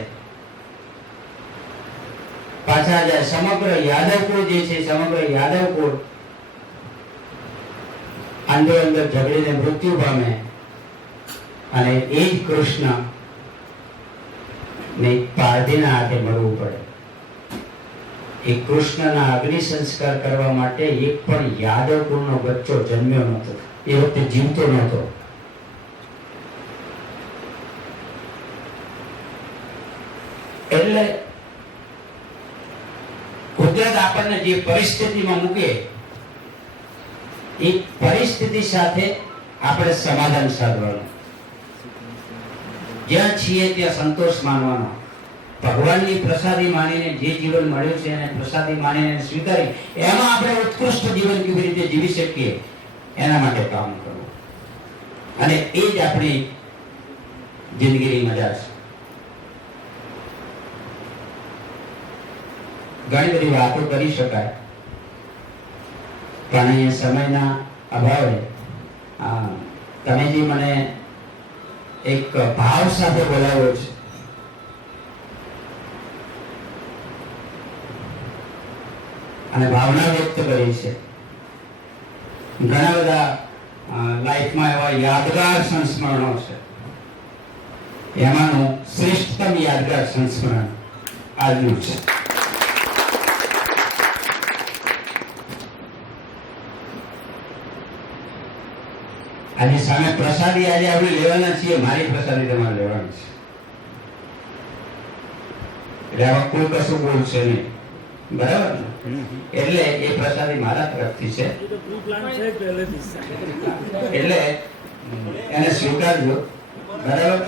પાછા જાય, સમગ્ર યાદવકુળ જે છે, સમગ્ર યાદવકુળ અંદર અંદર ઝઘડીને મૃત્યુ પામે અને એ જ કૃષ્ણ ને પાર્થીના હાથે મળવું પડે. એ કૃષ્ણના અગ્નિ સંસ્કાર કરવા માટે એક પણ યાદવકુળનો બચ્ચો જન્મ્યો નહોતો, એ વખતે જીવતો નહોતો. એટલે કુદરત આપણને જે પરિસ્થિતિમાં મૂકે એ પરિસ્થિતિ સાથે આપણે સમાધાન સાધવાનું. જ્યાં છીએ ત્યાં સંતોષ માનવાનો. ભગવાનની પ્રસાદી માનીને જે જીવન મળ્યું છે એને પ્રસાદી માનીને સ્વીકારી એમાં આપણે ઉત્કૃષ્ટ જીવન કેવી રીતે જીવી શકીએ એના માટે કામ કરવું. અને એ જ આપણી જિંદગીની મજા છે. ઘણી બધી વાતો કરી શકાય પણ અહીંયા સમયના અભાવે તમે જે મને એક ભાવ સાથે બોલાવ્યો છે, અને ભાવના વ્યક્ત કરી છે. ઘણા બધા લાઈફમાં એવા યાદગાર સંસ્મરણો છે, એમાંનું શ્રેષ્ઠતમ યાદગાર સંસ્મરણ આજનું છે. આની સામે પ્રસાદી આજે આપણે લેવાના છીએ, મારી પ્રસાદી તમારે લેવાની છે. એટલે આવા કોઈ કશું બોલશે નહીં, બરાબર ને? એટલે એ પ્રસાદી મારા તરફથી છે, એટલે એને સ્વીકારજો, બરાબર?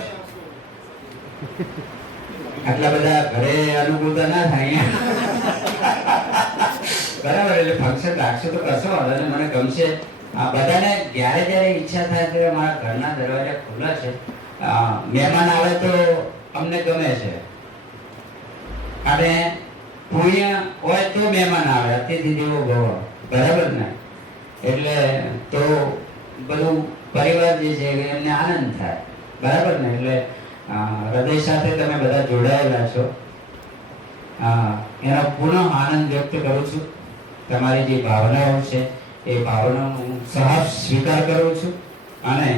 આટલા બધા ઘરે અનુકૂળતા ના થાય, બરાબર? એટલે ફંક્શન રાખશો તો કશો વાંધો નહીં, મને ગમશે. બધાને જ્યારે જ્યારે ઈચ્છા થાય ત્યારે મારા ઘરના દરવાજા ખુલ્લા છે. મહેમાન આવે તો અમને ગમે છે, અને પુણ્ય હોય તો મહેમાન આવે, અતિથિ દેવો ભવ, બરાબર ને? એટલે તો બધું પરિવાર જે છે એમને આનંદ થાય, બરાબર ને? એટલે હૃદય સાથે તમે બધા જોડાયેલા છો, એનો પુનઃ આનંદ વ્યક્ત કરું છું. તમારી જે ભાવનાઓ છે એ ભાવનાનો હું સહજ સ્વીકાર કરું છું, અને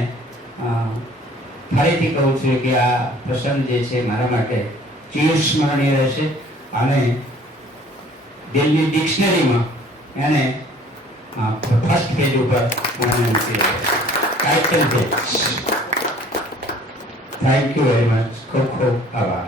ફરીથી કહું છું કે આ પ્રસંગ જે છે મારા માટે ચિરસ્મરણીય રહેશે, અને દિલ્હી ડિક્શનરીમાં એને ફર્સ્ટ પેજ ઉપર title page. Thank you very much. ખૂબ ખૂબ આભાર.